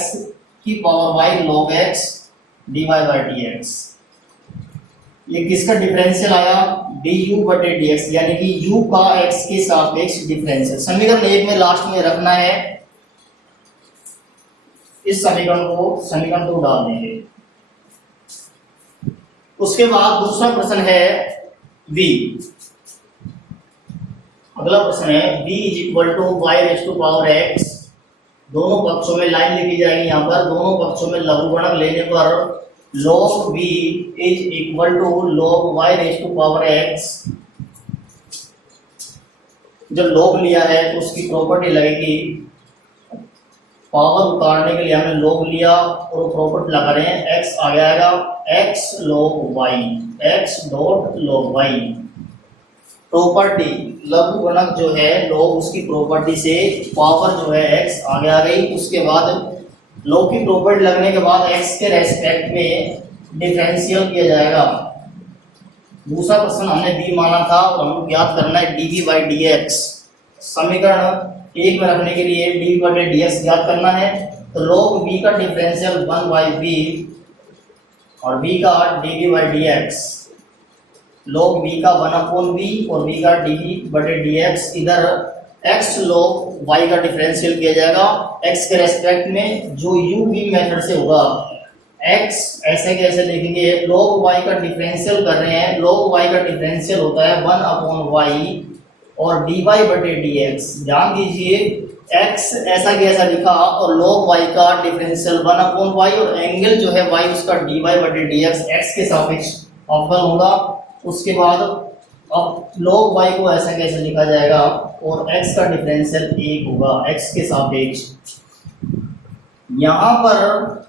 की power y log x dy/dx। ये किसका डिफरेंशियल आया, du/dx, यानी कि u का x के सापेक्ष डिफरेंशियल। समीकरण 1 में लास्ट में रखना है, इस समीकरण को डाल देंगे। उसके बाद दूसरा प्रश्न है v, अगला प्रश्न है v = y⁴x, दोनों पक्षों में लाइन लिखी जाएगी, यहाँ पर दोनों पक्षों में लघुगणक लेने पर log v = log y⁴x, जब log लिया है तो उसकी प्रॉपर्टी लगेगी, पावर उतारने के लिए हमने log लिया और प्रॉपर्टी लगा रहे हैं, x आ जाएगा x log y, x dot log y, property लघु गुणक जो है log उसकी प्रॉपर्टी से पावर जो है x आगे आ गई। उसके बाद log की प्रॉपर्टी लगने के बाद x के रेस्पेक्ट में डिफरेंशियल किया जाएगा। दूसरा प्रश्न हमने b माना था और हमको ज्ञात करना है dv बाई dx। समीकरण एक में रखने के लिए dv बटे dx ज्ञात करना है। तो log b का डिफरेंशियल 1 बाई b और b का dv by dx। log b का 1 अपॉन b और b का dv बटे dx। इधर x log y का डिफरेंशियल किया जाएगा x के रेस्पेक्ट में जो u v मेथड से होगा। x ऐसे कैसे लिखेंगे, log y का डिफरेंशियल कर रहे हैं, log y का डिफरेंशियल होता है 1 अपॉन y और dy बटे dx। ध्यान दीजिए x ऐसा कैसा लिखा और log y का डिफरेंशियल 1 अपॉन y और एंगल जो है y उसका dy बटे dx x के सापेक्ष अवकल होगा। उसके बाद अब log y को ऐसा कैसे लिखा जाएगा और x का डिफरेंशियल 1 होगा x के सापेक्ष। यहाँ पर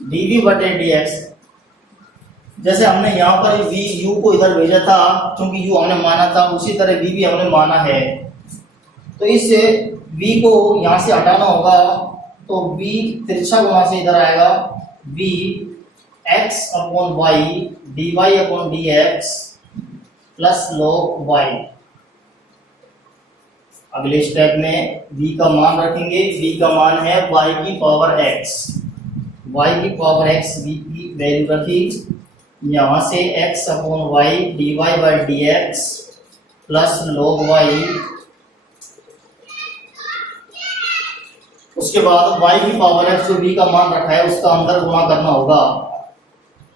dv बटे dx जैसे हमने यहाँ पर v u को इधर भेजा था क्योंकि u हमने माना था, उसी तरह v भी हमने माना है। तो इस v को यहाँ से हटाना होगा तो v तिरछा गुणा से इधर आएगा v x upon y dy upon dx plus log y। अगले स्टेप में v का मान रखेंगे, v का मान है y की पावर x। y की पावर x v की वैल्यू रखी, यहाँ से x upon y dy by dx plus log y। उसके बाद y की पावर x जो v का मान रखा है उसका अंदर गुणा करना होगा,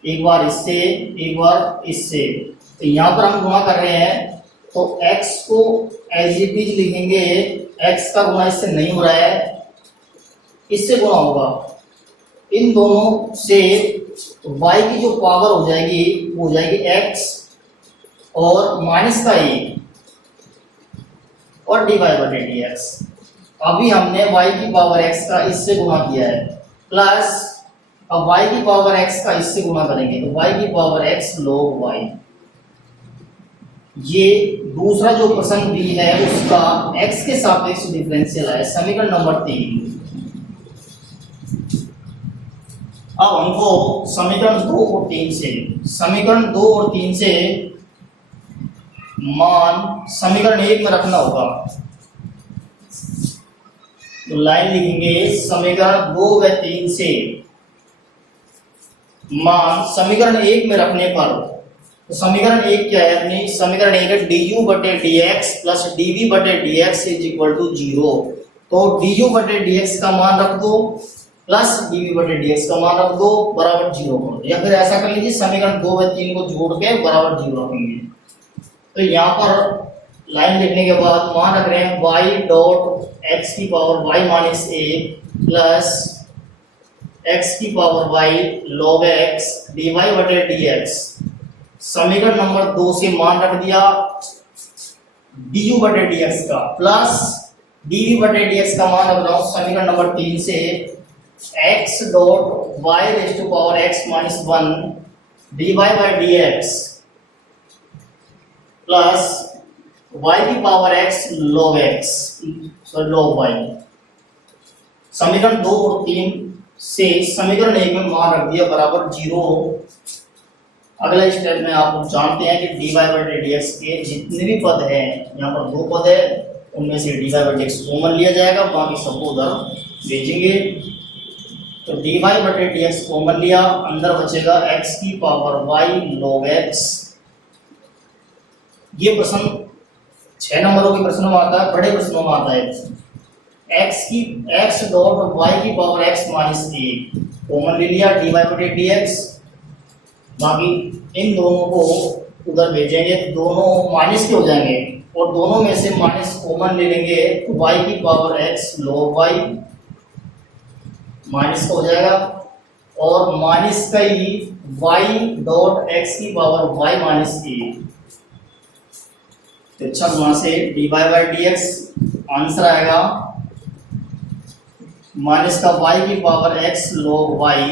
एक बार इससे एक बार इससे। तो यहाँ पर हम गुणा कर रहे हैं तो x को एज इट इज लिखेंगे, x का गुणा इससे नहीं हो रहा है, इससे गुणा होगा। इन दोनों से y की जो पावर हो जाएगी वो हो जाएगी x और माइनस का 1 और dy बटे dx। अभी हमने y की पावर x का इससे गुणा किया है प्लस अब y की पावर x का इससे गुणा करेंगे तो y की पावर x log y। ये दूसरा जो प्रश्न भी है उसका x के सापेक्ष डिफरेंशियल है, समीकरण नंबर 3। अब हमको समीकरण 2 और 3 से मान समीकरण 1 में रखना होगा। तो लाइन लिखेंगे समीकरण 2 व 3 से मान समीकरण 1 में रखने पर, तो समीकरण 1 क्या है अपनी, समीकरण 1 है du बटे dx प्लस dv बटे dx इज इक्वल टू 0। तो du बटे dx का मान रख दो प्लस dv बटे dx का मान रख दो बराबर 0 कर दो, या फिर ऐसा कर लीजिए समीकरण 2 व 3 को जोड़ के बराबर 0 रखेंगे। तो यहाँ पर लाइन लिखने के बाद मान रख रहे हैं y डॉट x की power y minus a plus x की power y log x dy बटे dx। समीकरण नंबर 2 से मान रख दिया du बटे dx का प्लस dv बटे dx का मान रख रहा हूं समीकरण नंबर 3 से x dot y raise to power x minus 1 dy by dx plus y की power x log x log y। समीकरण 2 और 3 से समीकरण 1 में मान रख दिया बराबर 0। अगला स्टेप में आप लोग जानते हैं कि dy बटे dx के जितने भी पद हैं, यहाँ पर 2 पद है, उनमें से dy बटे dx कॉमन लिया जाएगा, बाकी सबको उधर भेजेंगे। तो dy बटे dx कॉमन लिया, अंदर बचेगा x की पावर y log x। ये प्रश्न 6 नंबरों के प्रश्नों में आता है, बड़े प्रश्नों में आता है। x डॉट y की power x minus a common ले लिया, dy बटे dx। बाकी इन दोनों को उधर भेजेंगे तो दोनों माइनस के हो जाएंगे और दोनों में से माइनस कॉमन ले लेंगे तो y की power x log y minus का हो जाएगा और माइनस का ही y डॉट x की पावर y माइनस a। तो अच्छा गुणा से dy बाई dx आंसर आएगा माइनस का y की power x log y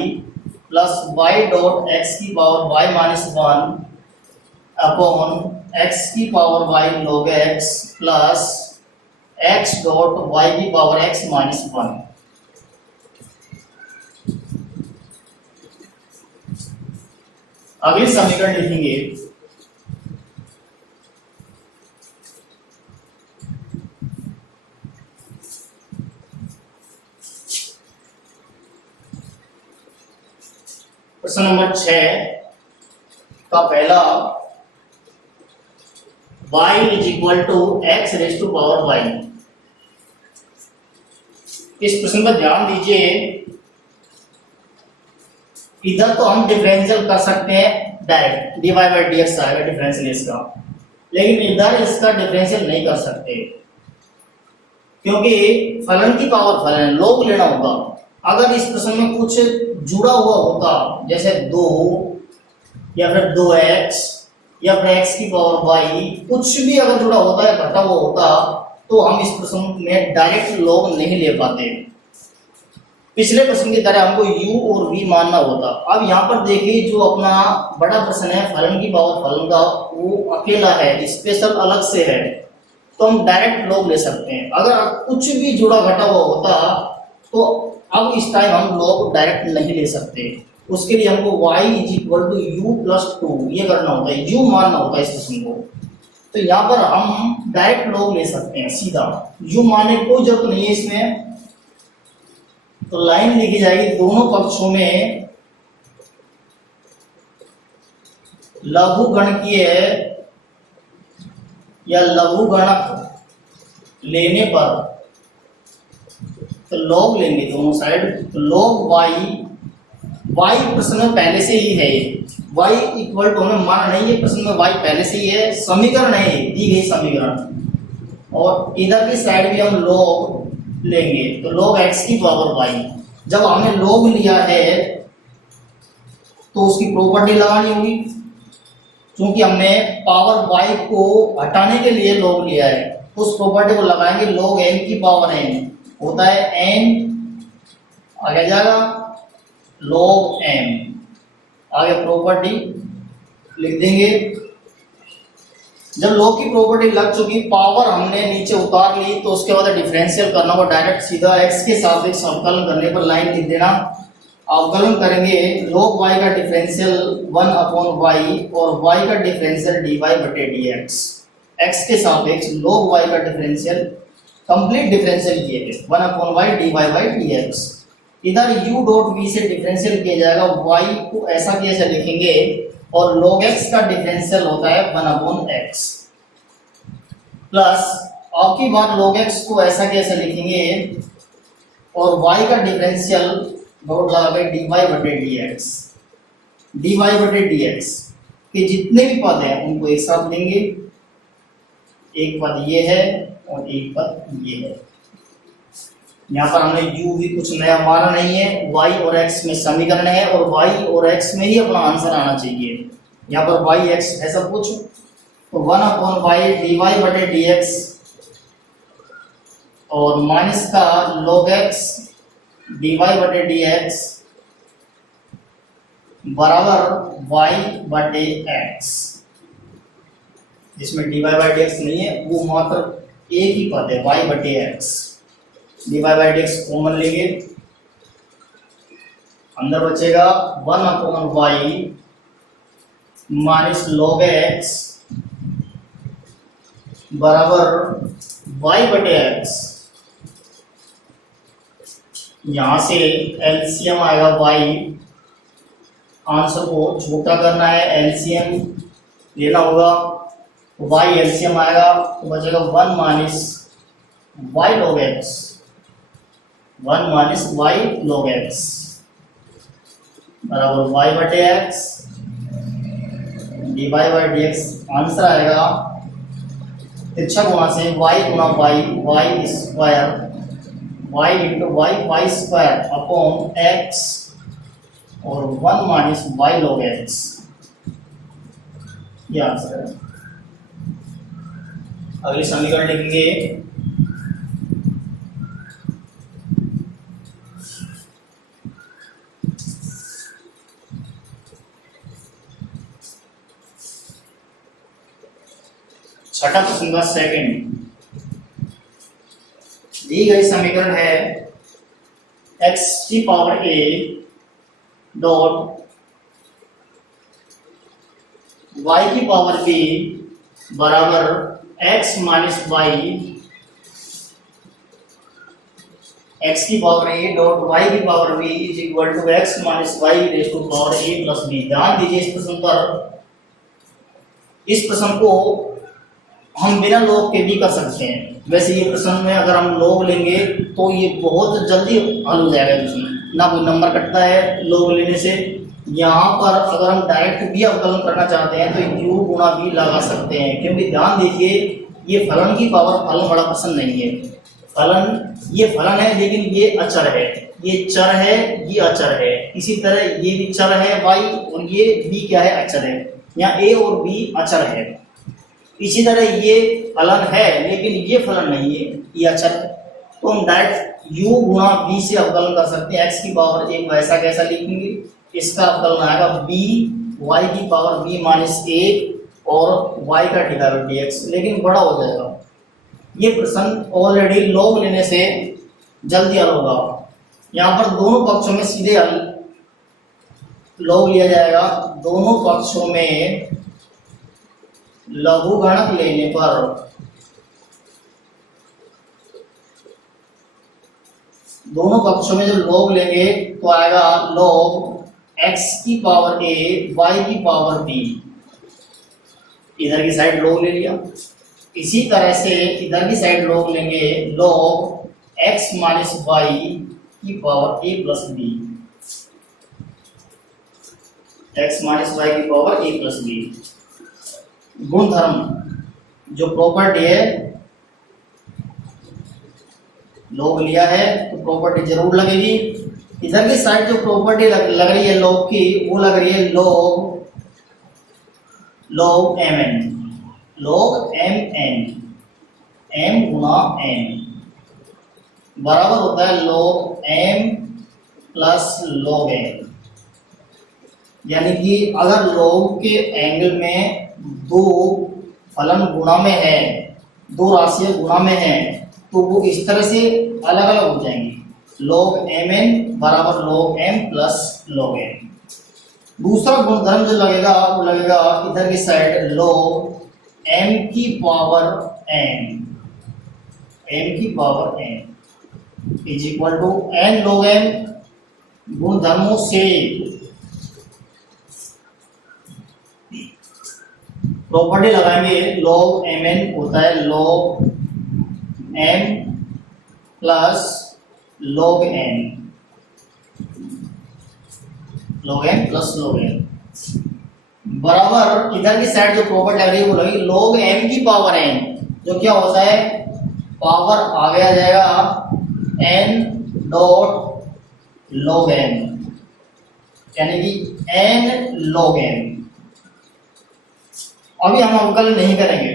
plus y dot x की power y minus 1 upon x की power y log x plus x dot y की पावर एक्स माइनस 1। अगली समीकरण लिखेंगे प्रश्न नंबर 6 का पहला y is equal to x raise to power y। इस प्रश्न पर ध्यान दीजिए, इधर तो हम डिफरेंशियल कर सकते हैं direct, dy by d x आएगा डिफरेंशियल इसका, लेकिन इधर इसका डिफरेंशियल नहीं कर सकते क्योंकि फलन की पावर फलन लोग लेना होगा। अगर इस प्रश्न में कुछ जुड़ा हुआ होता जैसे 2 या फिर 2x या फिर x की पावर y, कुछ भी अगर जुड़ा होता है घटा हुआ होता तो हम इस प्रश्न में डायरेक्ट लोग नहीं ले पाते। पिछले प्रश्न की तरह हमको u और v मानना होता। अब यहाँ पर देखिए जो अपना बड़ा प्रश्न है फलन की पावर फलन का, वो अकेला है, स्पेशल अलग से है, तो हम डायरेक्ट लोग ले सकते हैं। अगर कुछ भी जुड़ा घटा हुआ होता तो अब इस टाइम हम लोग डायरेक्ट नहीं ले सकते। उसके लिए हमको y is equal to u plus 2 ये करना होता है, u मानना होता है इस प्रश्न को। तो यहाँ पर हम डायरेक्ट लोग ले सकते हैं सीधा, u मानने की कोई जरूरत नहीं है इसमें। तो लाइन लिखी जाएगी दोनों पक्षों में लघु गणकीय या लघु गणक लेने पर, तो लॉग लेंगे दोनों साइड, तो लॉग y प्रश्न में पहले से ही है, y इक्वल टू हमें माना नहीं है, प्रश्न में y पहले से ही है, समीकरण है दी गई समीकरण, और इधर की साइड भी हम लॉग लेंगे तो log x की पावर y। जब हमने log लिया है तो उसकी प्रॉपर्टी लगानी होगी, क्योंकि हमने पावर y को हटाने के लिए log लिया है, उस प्रॉपर्टी को लगाएंगे। log m की पावर n होता है n, आगे जाएगा log m, आगे प्रॉपर्टी लिख देंगे। जब log की प्रॉपर्टी लग चुकी, पावर हमने नीचे उतार ली, तो उसके बाद डिफरेंशियल करना होगा डायरेक्ट सीधा x के सापेक्ष अवकलन करने पर लाइन लिख देना। अवकलन करेंगे log y का डिफरेंशियल 1 अपॉन y और y का डिफरेंशियल dy बटे dx। x के सापेक्ष log y का डिफरेंशियल कंप्लीट डिफरेंशियल किए थे 1 upon y dy by dx। इधर u डॉट v से डिफरेंशियल किया जाएगा, y को ऐसा कैसे लिखेंगे, और log x का डिफरेंशियल होता है 1 अपॉन x प्लस आपकी बात log x को ऐसा कैसे लिखेंगे, और y का डिफरेंशियल डॉट लगा के dy बटे dx। dy बटे dx के जितने भी पद हैं उनको एक साथ लेंगे, एक पद ये है और एक पद ये है। यहाँ पर हमने u भी कुछ नया हमारा नहीं है, y और x में समीकरण है और y और x में ही अपना आंसर आना चाहिए। यहाँ पर y x है सब कुछ, तो 1 अपॉन y dy बटे dx और माइनस का log x dy बटे dx बराबर y बटे x। जिसमें dy बाई dx नहीं है वो मात्र एक ही पद है y बटे x। dy by dx common लेंगे, अंदर बचेगा 1 upon y minus log x बराबर y बटे x। यहां से एलसीएम आएगा y, आंसर को छोटा करना है, एलसीएम लेना होगा, y एलसीएम आएगा तो बचेगा 1 minus y log x, 1 minus y log x बराबर y बटे x dy by dx। Answer आएगा तिरछा गुणा से y गुणा y square y into y square upon x और 1 माइनस y log x, ये आंसर है। अगली समीकरण लिखेंगे छठा प्रश्न का सेकंड दी गई समीकरण है x की पावर a डॉट y की पावर b बराबर x माइनस वाई, x की पावर a डॉट y की power b is equal to x minus y raise to power a plus b। ध्यान दीजिए इस प्रश्न पर, इस प्रश्न को हम बिना लॉग के भी कर सकते हैं। वैसे ये प्रश्न में अगर हम लॉग लेंगे तो ये बहुत जल्दी हल हो जाएगा, इसमें ना कोई नंबर कटता है लॉग लेने से। यहाँ पर अगर हम डायरेक्ट भी अवकलन करना चाहते हैं तो u गुणा v लगा सकते हैं, क्योंकि ध्यान दीजिए ये फलन की पावर फलन बड़ा पसंद नहीं है। फलन ये फलन है लेकिन ये अचर है, ये चर है, ये अचर है। इसी तरह ये भी चर है y और ये b क्या है, अचर है। यहाँ a और b अचर है। इसी तरह ये फलन है लेकिन ये फलन नहीं है, ये अचर है। तो हम डायरेक्ट u गुणा b से अवकलन कर सकते हैं। x की पावर एक वैसा कैसा लिखेंगे, इसका अवकलन आएगा b y की पावर b माइनस एक और y का डिवाइडेड dx, लेकिन बड़ा हो जाएगा। ये प्रश्न ऑलरेडी लॉग लेने से जल्दी हल होगा। यहाँ पर दोनों पक्षों में सीधे हल लॉग लिया जाएगा। दोनों पक्षों में लघुगणक लेने पर दोनों पक्षों में जो लॉग लेंगे तो आएगा लॉग x की पावर a y की पावर b। इधर की साइड लॉग ले लिया। इसी तरह से इधर की साइड लॉग लेंगे लॉग x माइनस वाई की power a plus b। x minus y की पावर a प्लस b। गुणधर्म जो प्रॉपर्टी है लॉग लिया है तो प्रॉपर्टी जरूर लगेगी। इधर की साइड जो प्रॉपर्टी लग रही है लॉग की, वो लग रही है log m n, log m n, m गुणा एन बराबर होता है log m plus log n. यानी कि अगर लॉग के एंगल में दो फलन गुणा में है, दो राशियां गुणा में है, तो वो इस तरह से अलग अलग हो जाएंगी। log mn बराबर log m plus log n। दूसरा गुणधर्म जो लगेगा वो लगेगा इधर की साइड log m की पावर n, m की power n is equal to n log m। गुणधर्मों से प्रॉपर्टी लगाएंगे log mn होता है log m plus log n, log n plus log n बराबर इधर की साइड जो प्रॉपर्टी लग रही है वो लगी log m की पावर n, जो क्या होता है पावर आगे आ जाएगा n डॉट log n, यानी कि n log n। अभी हम अवकलन नहीं करेंगे।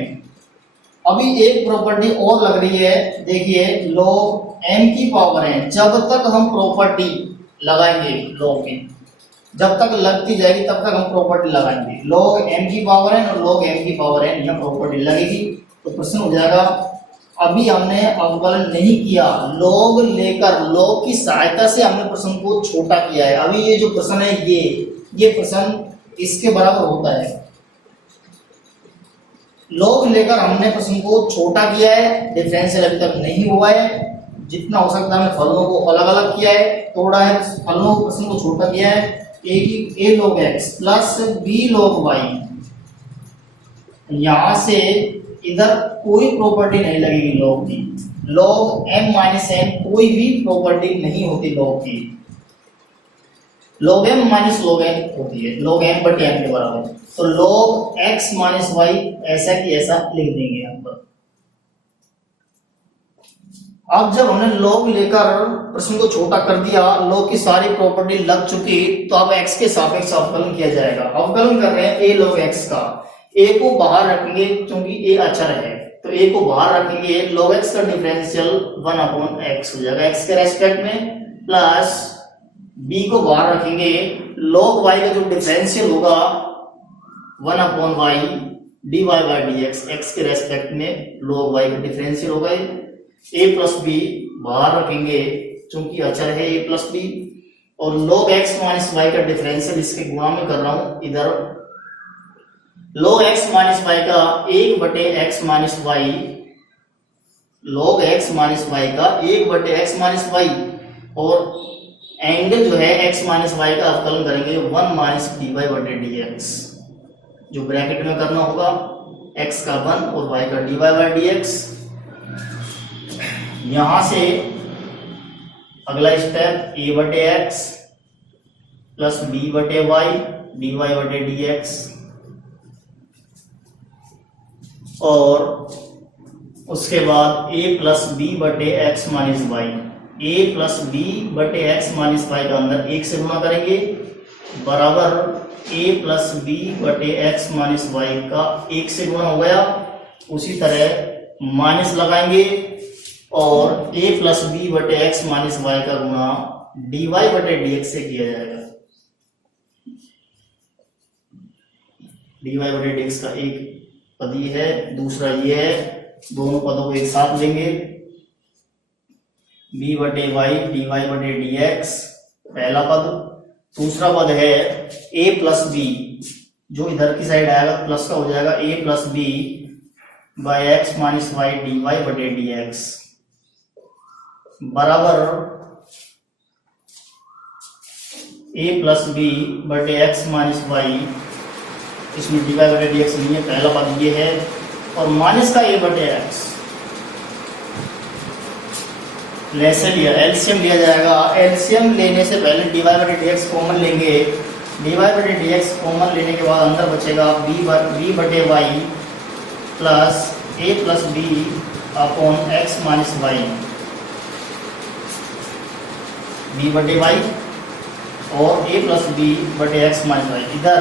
अभी एक प्रॉपर्टी और लग रही है, देखिए log m की पावर n। जब तक हम प्रॉपर्टी लगाएंगे log की, जब तक लगती जाएगी तब तक हम प्रॉपर्टी लगाएंगे। log m की पावर n और log m की पावर n यह प्रॉपर्टी लगेगी तो प्रश्न हो जाएगा। अभी हमने अवकलन नहीं किया, log लेकर log की सहायता से हमने प्रश्न को छोटा किया है। अभी ये जो प्रश्न है ये प्रश्न इसके बराबर होता है। log लेकर हमने प्रश्न को छोटा किया है, डिफरेंशियल अभी तक नहीं हुआ है। जितना हो सकता है हमने फलनों को अलग अलग किया है, तोड़ा है, फलनों को प्रश्न को छोटा किया है। a log x plus b log y। यहां से इधर कोई प्रॉपर्टी नहीं लगेगी log की। log m माइनस n कोई भी प्रॉपर्टी नहीं होती log की। log m minus log n होती है, log m बटे m के बराबर। तो log x माइनस y ऐसा कि ऐसा लिख देंगे यहाँ पर। अब जब हमने log लेकर प्रश्न को छोटा कर दिया, log की सारी प्रॉपर्टी लग चुकी, तो अब x के सापेक्ष अवकलन किया जाएगा। अवकलन कर रहे हैं a log x का। a को बाहर रखेंगे क्योंकि a अचर है, तो a को बाहर रखेंगे, log x का डिफरेंशियल 1/x हो जाएगा x के रेस्पेक्ट में, प्लस b को बाहर रखेंगे, log y का जो डिफरेंशियल होगा 1/y d y by d x, x के रेस्पेक्ट में log y का डिफरेंशियल होगा। ए प्लस बी बाहर रखेंगे चूंकि अचर है ए प्लस बी, और log x माइनस वाई का डिफरेंशियल इसके गुणा में कर रहा हूं इधर, log x माइनस वाई का 1/x minus y, log x minus y का 1/x माइनस वाई, और एंगल जो है x माइनस वाई का अवकलन करेंगे 1 माइनस डी वाई बटे डी एक्स, जो ब्रैकेट में करना होगा x का 1 और y का d y by d x. यहां से अगला स्टेप a बटे एक्स प्लस b बटे वाई डी वाई बटे डी एक्स, और उसके बाद a प्लस बी बटे x minus y, a plus b बटे एक्स माइनस वाई का अंदर 1 से गुणा करेंगे बराबर a प्लस बी बटे एक्स माइनस वाई का 1 से गुणा हो गया। उसी तरह माइनस लगाएंगे और a प्लस बी बटे एक्स माइनस वाई का गुणा डी वाई बटे डी एक्स से किया जाएगा। डी वाई बटे डी एक्स का एक पद ये है, दूसरा ये है, दोनों पदों को एक साथ लेंगे, b बटे वाई डी वाई बटे डी एक्स पहला पद, दूसरा पद है a प्लस बी, जो इधर की साइड आएगा प्लस का हो जाएगा a plus b by x minus y d y बटे डी एक्स बराबर a प्लस बी बटे एक्स माइनस वाई, इसमें डी वाई बटे डी एक्स नहीं है, पहला पद ये है, और माइनस का a बटे एक्स लेसे लिया, एलसीएम लिया जाएगा। एलसीएम लेने से पहले डी वाई बटे डी एक्स कॉमन लेंगे, डी वाई बटे डी एक्स कॉमन लेने के बाद अंदर बचेगा b बटे y plus a plus b upon x minus y, b बटे वाई और a प्लस बी बटे एक्स माइनस वाई। इधर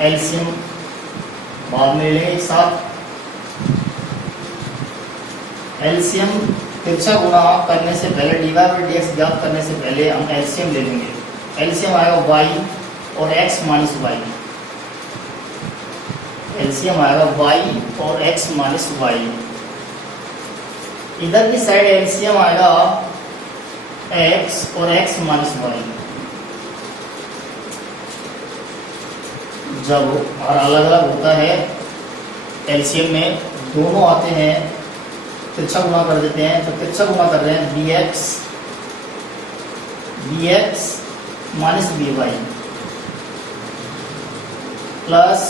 एलसीएम बाद में लेंगे एक साथ। एलसीएम तिरछा गुणा करने से पहले, d y by d x ज्ञात करने से पहले हम एलसीएम ले लेंगे। एलसीएम आएगा y और x माइनस वाई, एलसीएम आएगा y और x माइनस वाई। इधर की साइड एलसीएम आएगा x और x माइनस वाई। जब और अलग अलग होता है एलसीएम में दोनों आते हैं, तिरछा गुणा कर देते हैं, तो तिरछा गुणा कर रहे हैं bx minus b y plus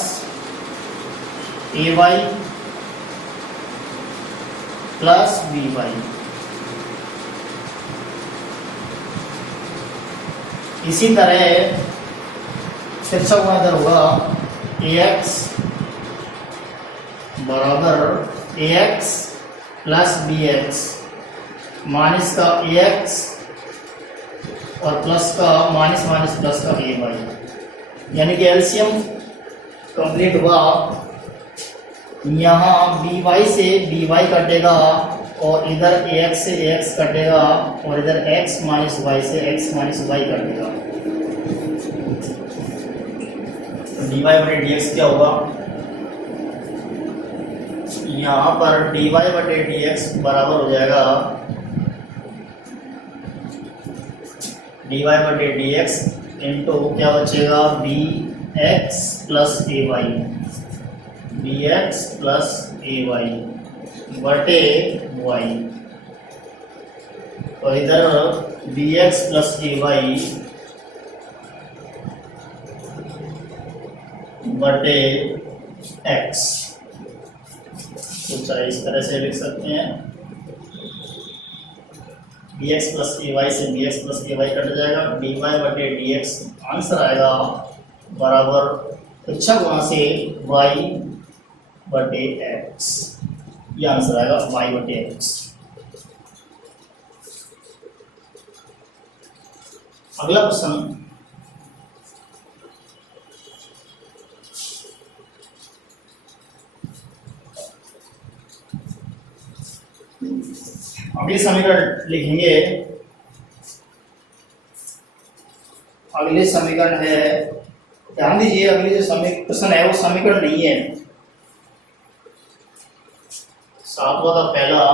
a y plus b y. इसी तरह तिरछा गुणा इधर होगा ax बराबर ax प्लस bx, माइनस का ax और प्लस का माइनस माइनस प्लस का ay, यानी कि एलसीएम कंप्लीट हुआ। यहाँ by से by कटेगा और इधर ax से ax कटेगा और इधर x माइनस y से x माइनस y कटेगा। dy बटे dx क्या होगा? यहाँ पर dy बटे dx बराबर हो जाएगा dy बटे dx इंटू क्या बचेगा bx plus ay, bx plus ay बटे y, और इधर bx प्लस ay बटे x। तो चाहे इस तरह से लिख सकते हैं, bx प्लस ay से bx प्लस ay कट जाएगा, dy बटे dx आंसर आएगा बराबर तिरछा गुणा से y बटे x, ये आंसर आएगा y बटे x। अगला प्रश्न, अगले समीकरण लिखेंगे। अगले समीकरण है, ध्यान दीजिए, अगले जो प्रश्न है वो समीकरण नहीं है, सातवां का पहला,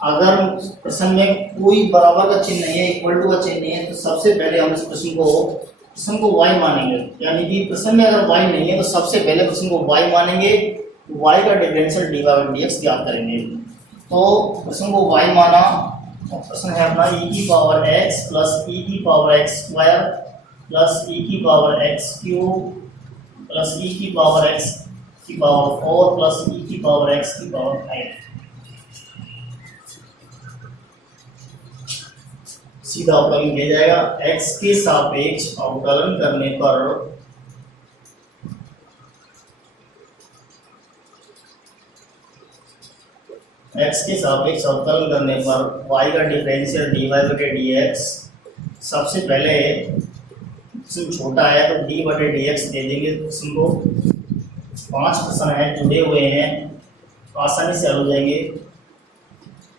अगर प्रश्न में कोई बराबर का चिन्ह नहीं है, इक्वल टू का चिन्ह नहीं है, तो सबसे पहले हम इस प्रश्न को y मानेंगे। यानी कि प्रश्न में अगर y नहीं है तो सबसे पहले प्रश्न को y मानेंगे, y का डिफरेंशियल dy बाई dx ज्ञात करेंगे। तो प्रश्न को y माना, और प्रश्न है अपना e की पावर x प्लस e की power x square plus e की power x cube plus e की पावर x की पावर 4 प्लस e की पावर x की पावर 5। सीधा अवकलन किया जाएगा। x के सापेक्ष अवकलन करने पर x के सापेक्ष अवकलन करने पर y का डिफरेंशियल dy बटे dx, सबसे पहले प्रश्न छोटा है तो d बटे dx दे देंगे प्रश्न को। 5 प्रश्न है जुड़े हुए हैं, आसानी से हल हो जाएंगे।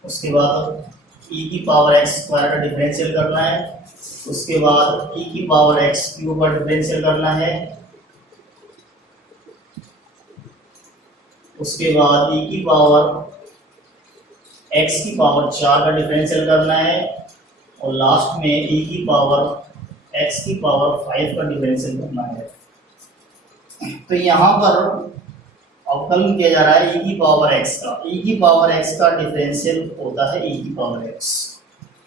उसके बाद e की पावर x स्क्वायर का डिफरेंशियल करना है, उसके बाद e की पावर x क्यूब का डिफरेंशियल करना है, उसके बाद e की पावर x की पावर 4 का डिफरेंशियल करना है, और लास्ट में e की पावर x की पावर 5 का डिफरेंशियल करना है। तो यहाँ पर अवकलन किया जा रहा है e की पावर x का। e की पावर x का डिफरेंशियल होता है e की पावर x।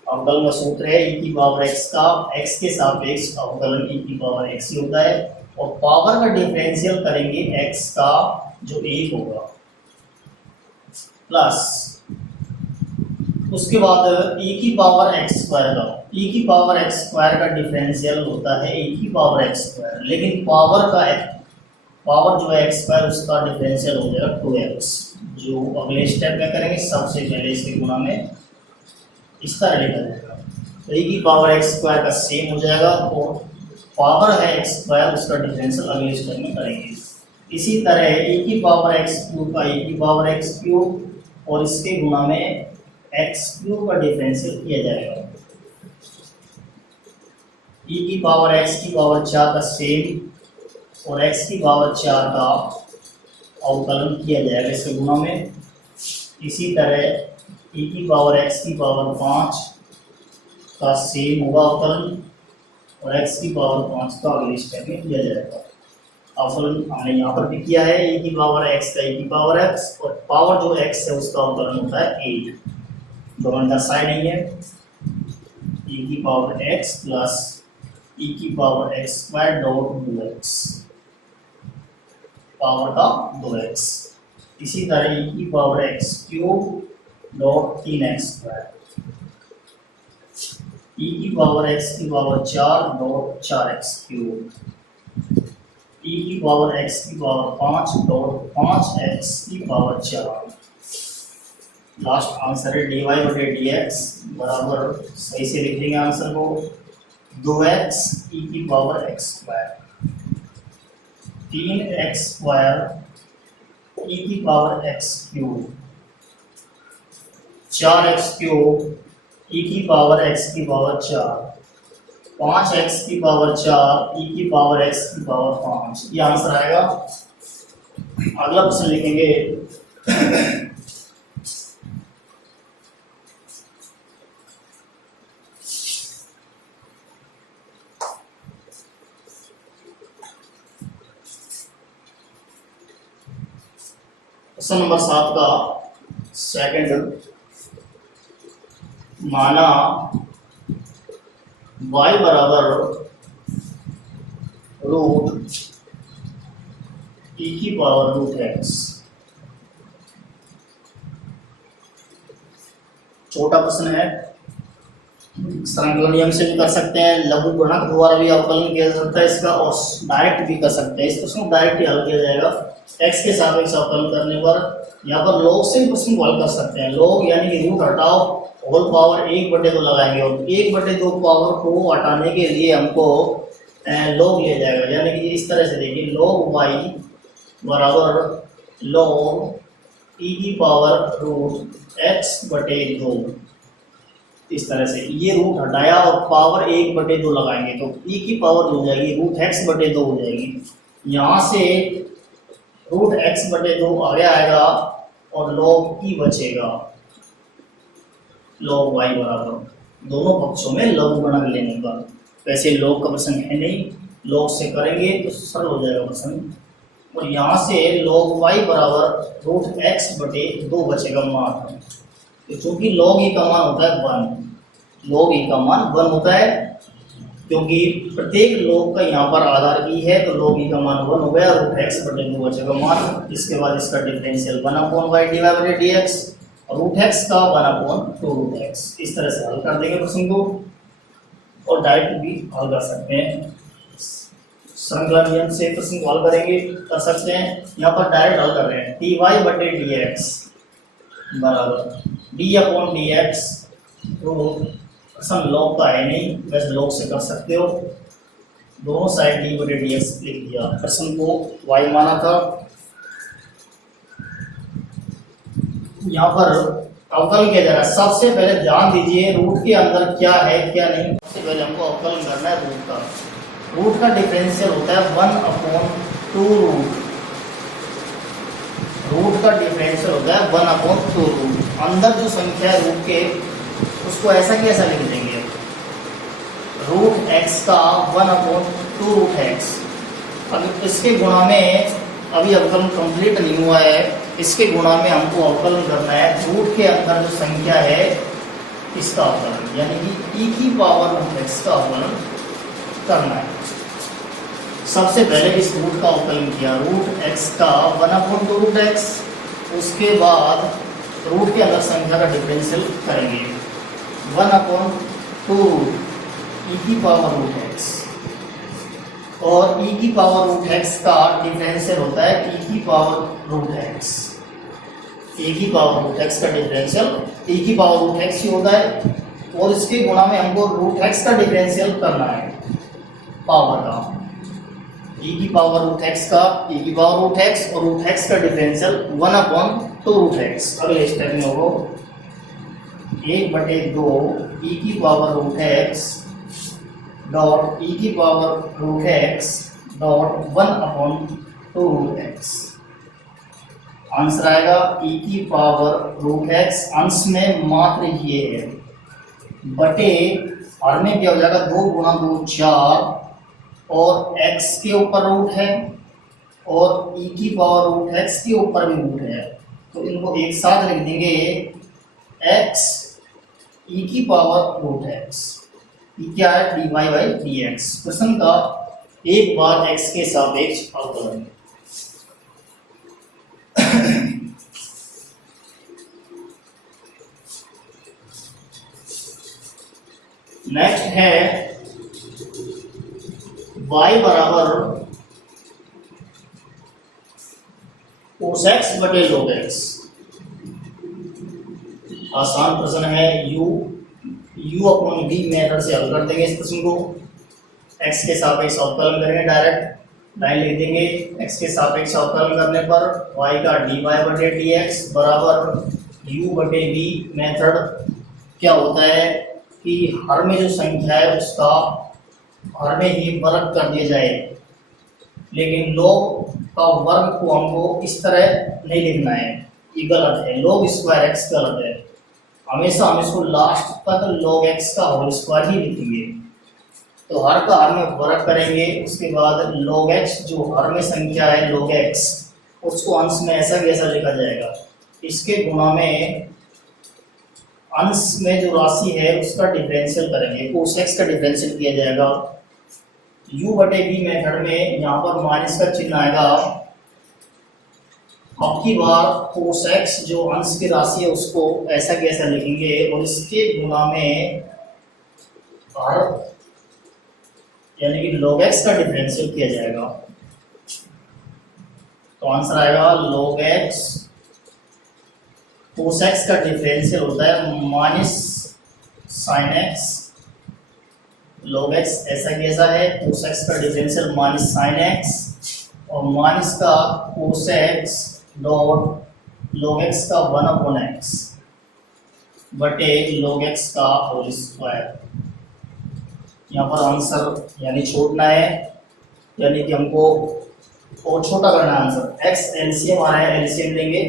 अवकलन का सूत्र है e की पावर x का x के सापेक्ष अवकलन e की पावर x ही होता है, और पावर का डिफरेंशियल करेंगे x का जो 1 होगा, प्लस उसके बाद e की पावर x स्क्वायर का, e की पावर x स्क्वायर का डिफरेंशियल होता है e की पावर x स्क्वायर, लेकिन पावर जो है x स्क्वायर उसका डिफरेंशियल हो जाएगा 2x। जो अगले स्टेप में करेंगे, सबसे पहले इसके गुणा में इसका लिखा जाएगा, तो e की पावर x स्क्वायर का सेम हो जाएगा, और पावर है x स्क्वायर उसका डिफरेंशियल अगले स्टेप में करेंगे। इसी तरह e की पावर x क्यूब का e की पावर x क्यूब, और इसके गुणा में x क्यूब का डिफरेंशियल किया जाएगा। e की पावर x की पावर 4 का सेम, और x की पावर 4 का अवकलन किया जाएगा इसके गुणा में। इसी तरह e की पावर x की पावर 5 का सेम होगा अवकलन, और x की पावर 5 का अगले स्टेप में किया जाएगा। अवकलन हमने यहाँ पर भी किया है, e की पावर x का e की पावर x, और पावर जो x है उसका अवकलन होता है 8। दोनों दर्शाए नहीं है, e की पावर x प्लस e की power x square dot 2x, power का 2x। इसी तरह e की power x cube dot 3x square, e की पावर x की power 4 dot 4x cube, e की पावर x की पावर 5 डॉट 5x की पावर 4। लास्ट आंसर है dy बटे dx बराबर, सही से लिख लेंगे आंसर को, 2x e की power x square, 3x square e की power x cube, 4x cube e की पावर x की पावर 4, 5x की पावर 4 e की पावर x की पावर 5। ये आंसर आएगा। अगला प्रश्न लिखेंगे प्रश्न नंबर 7 का सेकंड, माना y बराबर रूट e की पावर रूट x। छोटा प्रश्न है, संकलन नियम से भी कर सकते हैं, लघु गुणक द्वारा भी अवकलन किया जा सकता है इसका, और डायरेक्ट भी कर सकते हैं। इस प्रश्न को डायरेक्ट ही हल किया जाएगा। x के सापेक्ष अवकलन करने पर यहाँ पर log से भी प्रश्न को हल कर सकते हैं। log यानी कि रूट हटाओ, होल पावर 1/2 लगाएंगे, और 1/2 पावर को हटाने के लिए हमको log लिया जाएगा। यानी कि इस तरह से देखिए, log y बराबर log e की पावर रूट x/2। इस तरह से ये रूट हटाया और पावर 1/2 लगाएंगे तो e की पावर हो जाएगी रूट x/2 हो जाएगी। यहाँ से रूट x/2 आगे आएगा और log e बचेगा log y बराबर दोनों पक्षों में लघु गुणक लेने का। वैसे log का प्रश्न है नहीं, log से करेंगे तो सरल हो जाएगा प्रश्न। और यहाँ से log y बराबर रूट x बटे 2 बचेगा मात्र। तो चूंकि log e का मान होता है 1, log e का मान 1 होता है, क्योंकि प्रत्येक log का यहाँ पर आधार e है, तो log e का मान 1 हो गया, रूट x बटे 2 बचेगा मात्र। इसके बाद इसका डिफरेंशियल 1/y dy बटे dx, रूट x का 1/2 रूट x। इस तरह से हल कर देंगे प्रश्न को, और डायरेक्ट भी हल कर सकते हैं, श्रृंखला नियम से प्रश्न को हल करेंगे कर सकते हैं। यहाँ पर डायरेक्ट हल कर रहे हैं, dy बटे dx बराबर d/dx। तो प्रश्न log का है नहीं, वैसे log से कर सकते हो, दोनों साइड d बटे dx लिख दिया। प्रश्न को y माना था। यहाँ पर अवकलन किया जा रहा है। सबसे पहले ध्यान दीजिए रूट के अंदर क्या है क्या नहीं। सबसे पहले हमको अवकलन करना है रूट का। रूट का डिफरेंशियल होता है 1/2 रूट। रूट का डिफरेंशियल होता है 1/2 रूट। अंदर जो संख्या है रूट के, उसको ऐसा कैसा लिख देंगे, रूट x का 1/2 रूट x। अब इसके गुणा में अभी अवकलन कंप्लीट नहीं हुआ है, इसके गुणा में हमको अवकलन करना है रूट के अंदर जो संख्या है इसका अवकलन, यानी कि e की पावर रूट x का अवकलन करना है। सबसे पहले इस रूट का अवकलन किया, रूट x का 1/2 रूट x। उसके बाद रूट के अंदर संख्या का डिफरेंशियल करेंगे 1/2 रूट e की पावर रूट x, और e की पावर रूट x का डिफरेंशियल होता है e की पावर रूट x। e की पावर रूट x का डिफरेंशियल e की पावर रूट x ही होता है, और इसके गुणा में हमको रूट x का डिफरेंशियल करना है पावर का। e की पावर रूट x का e की पावर रूट x और रूट x का डिफरेंशियल 1/2 रूट x। अगले स्टेप में होगा 1/2 e की power root x dot e की power root x dot 1/2 root x। Answer आएगा e की पावर रूट x, अंश में मात्र ये है, बटे हर में क्या हो जाएगा 2 × 2 4, और x के ऊपर रूट है और e की पावर रूट x के ऊपर भी रूट है, तो इनको एक साथ लिख देंगे x e की पावर रूट x। ये क्या है, dy बाई dx। प्रश्न का एक बार x के सापेक्ष अवकलन। नेक्स्ट है y बराबर cos x बटे log x। आसान प्रश्न है, u/v मेथड से हल कर देंगे इस प्रश्न को। x के सापेक्ष अवकलन करेंगे, डायरेक्ट लाइन लिख देंगे। x के सापेक्ष अवकलन करने पर y का dy बटे dx बराबर u/v मेथड क्या होता है कि हर में जो संख्या है उसका हर में ही वर्ग कर दिया जाए, लेकिन log का वर्ग को हमको इस तरह नहीं लिखना है, ये गलत है। log स्क्वायर x गलत है, हमेशा हम इसको लास्ट तक log x का होल स्क्वायर ही लिखेंगे। तो हर का हर में वर्ग करेंगे, उसके बाद log x जो हर में संख्या है log x, उसको अंश में ऐसा कैसा लिखा जाएगा, इसके गुणा में अंश में जो राशि है उसका डिफरेंशियल करेंगे, cos x का डिफरेंशियल किया जाएगा। u/v मेथड में यहाँ पर माइनस का चिन्ह आएगा। अब की बार cos x जो अंश की राशि है उसको ऐसा कैसा लिखेंगे, और इसके गुणा में हर यानी कि log x का डिफरेंशियल किया जाएगा। तो आंसर आएगा log x। cos x का डिफरेंशियल होता है minus sin x। log x ऐसा कैसा है, cos x का डिफरेंशियल माइनस sin x, और माइनस का cos x dot log x का 1/x बटे log x का होल स्क्वायर। यहाँ पर आंसर यानी छोड़ना है, यानी कि हमको और छोटा करना है आंसर। x एलसीएम आ रहा है, एलसीएम लेंगे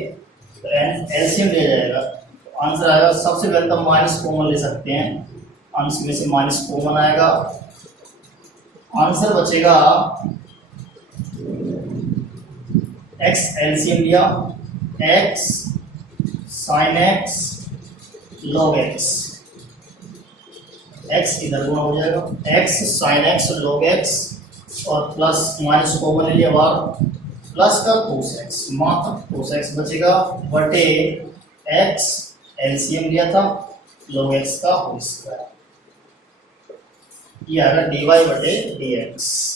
एलसीएम लिया जाएगा तो आंसर आएगा, सबसे पहले तो माइनस कॉमन ले सकते हैं, अंश में से माइनस कॉमन आएगा, आंसर बचेगा एक्स एलसीएम लिया, x sine x log x, x इधर गुणा हो जाएगा, x sine x log x और प्लस माइनस कॉमन ले लिया बाहर, प्लस का कोस एक्स, मात्र कोस एक्स बचेगा बटे एक्स एलसीएम लिया था लॉग एक्स का होल स्क्वायर, ये आ रहा dy बटे dx।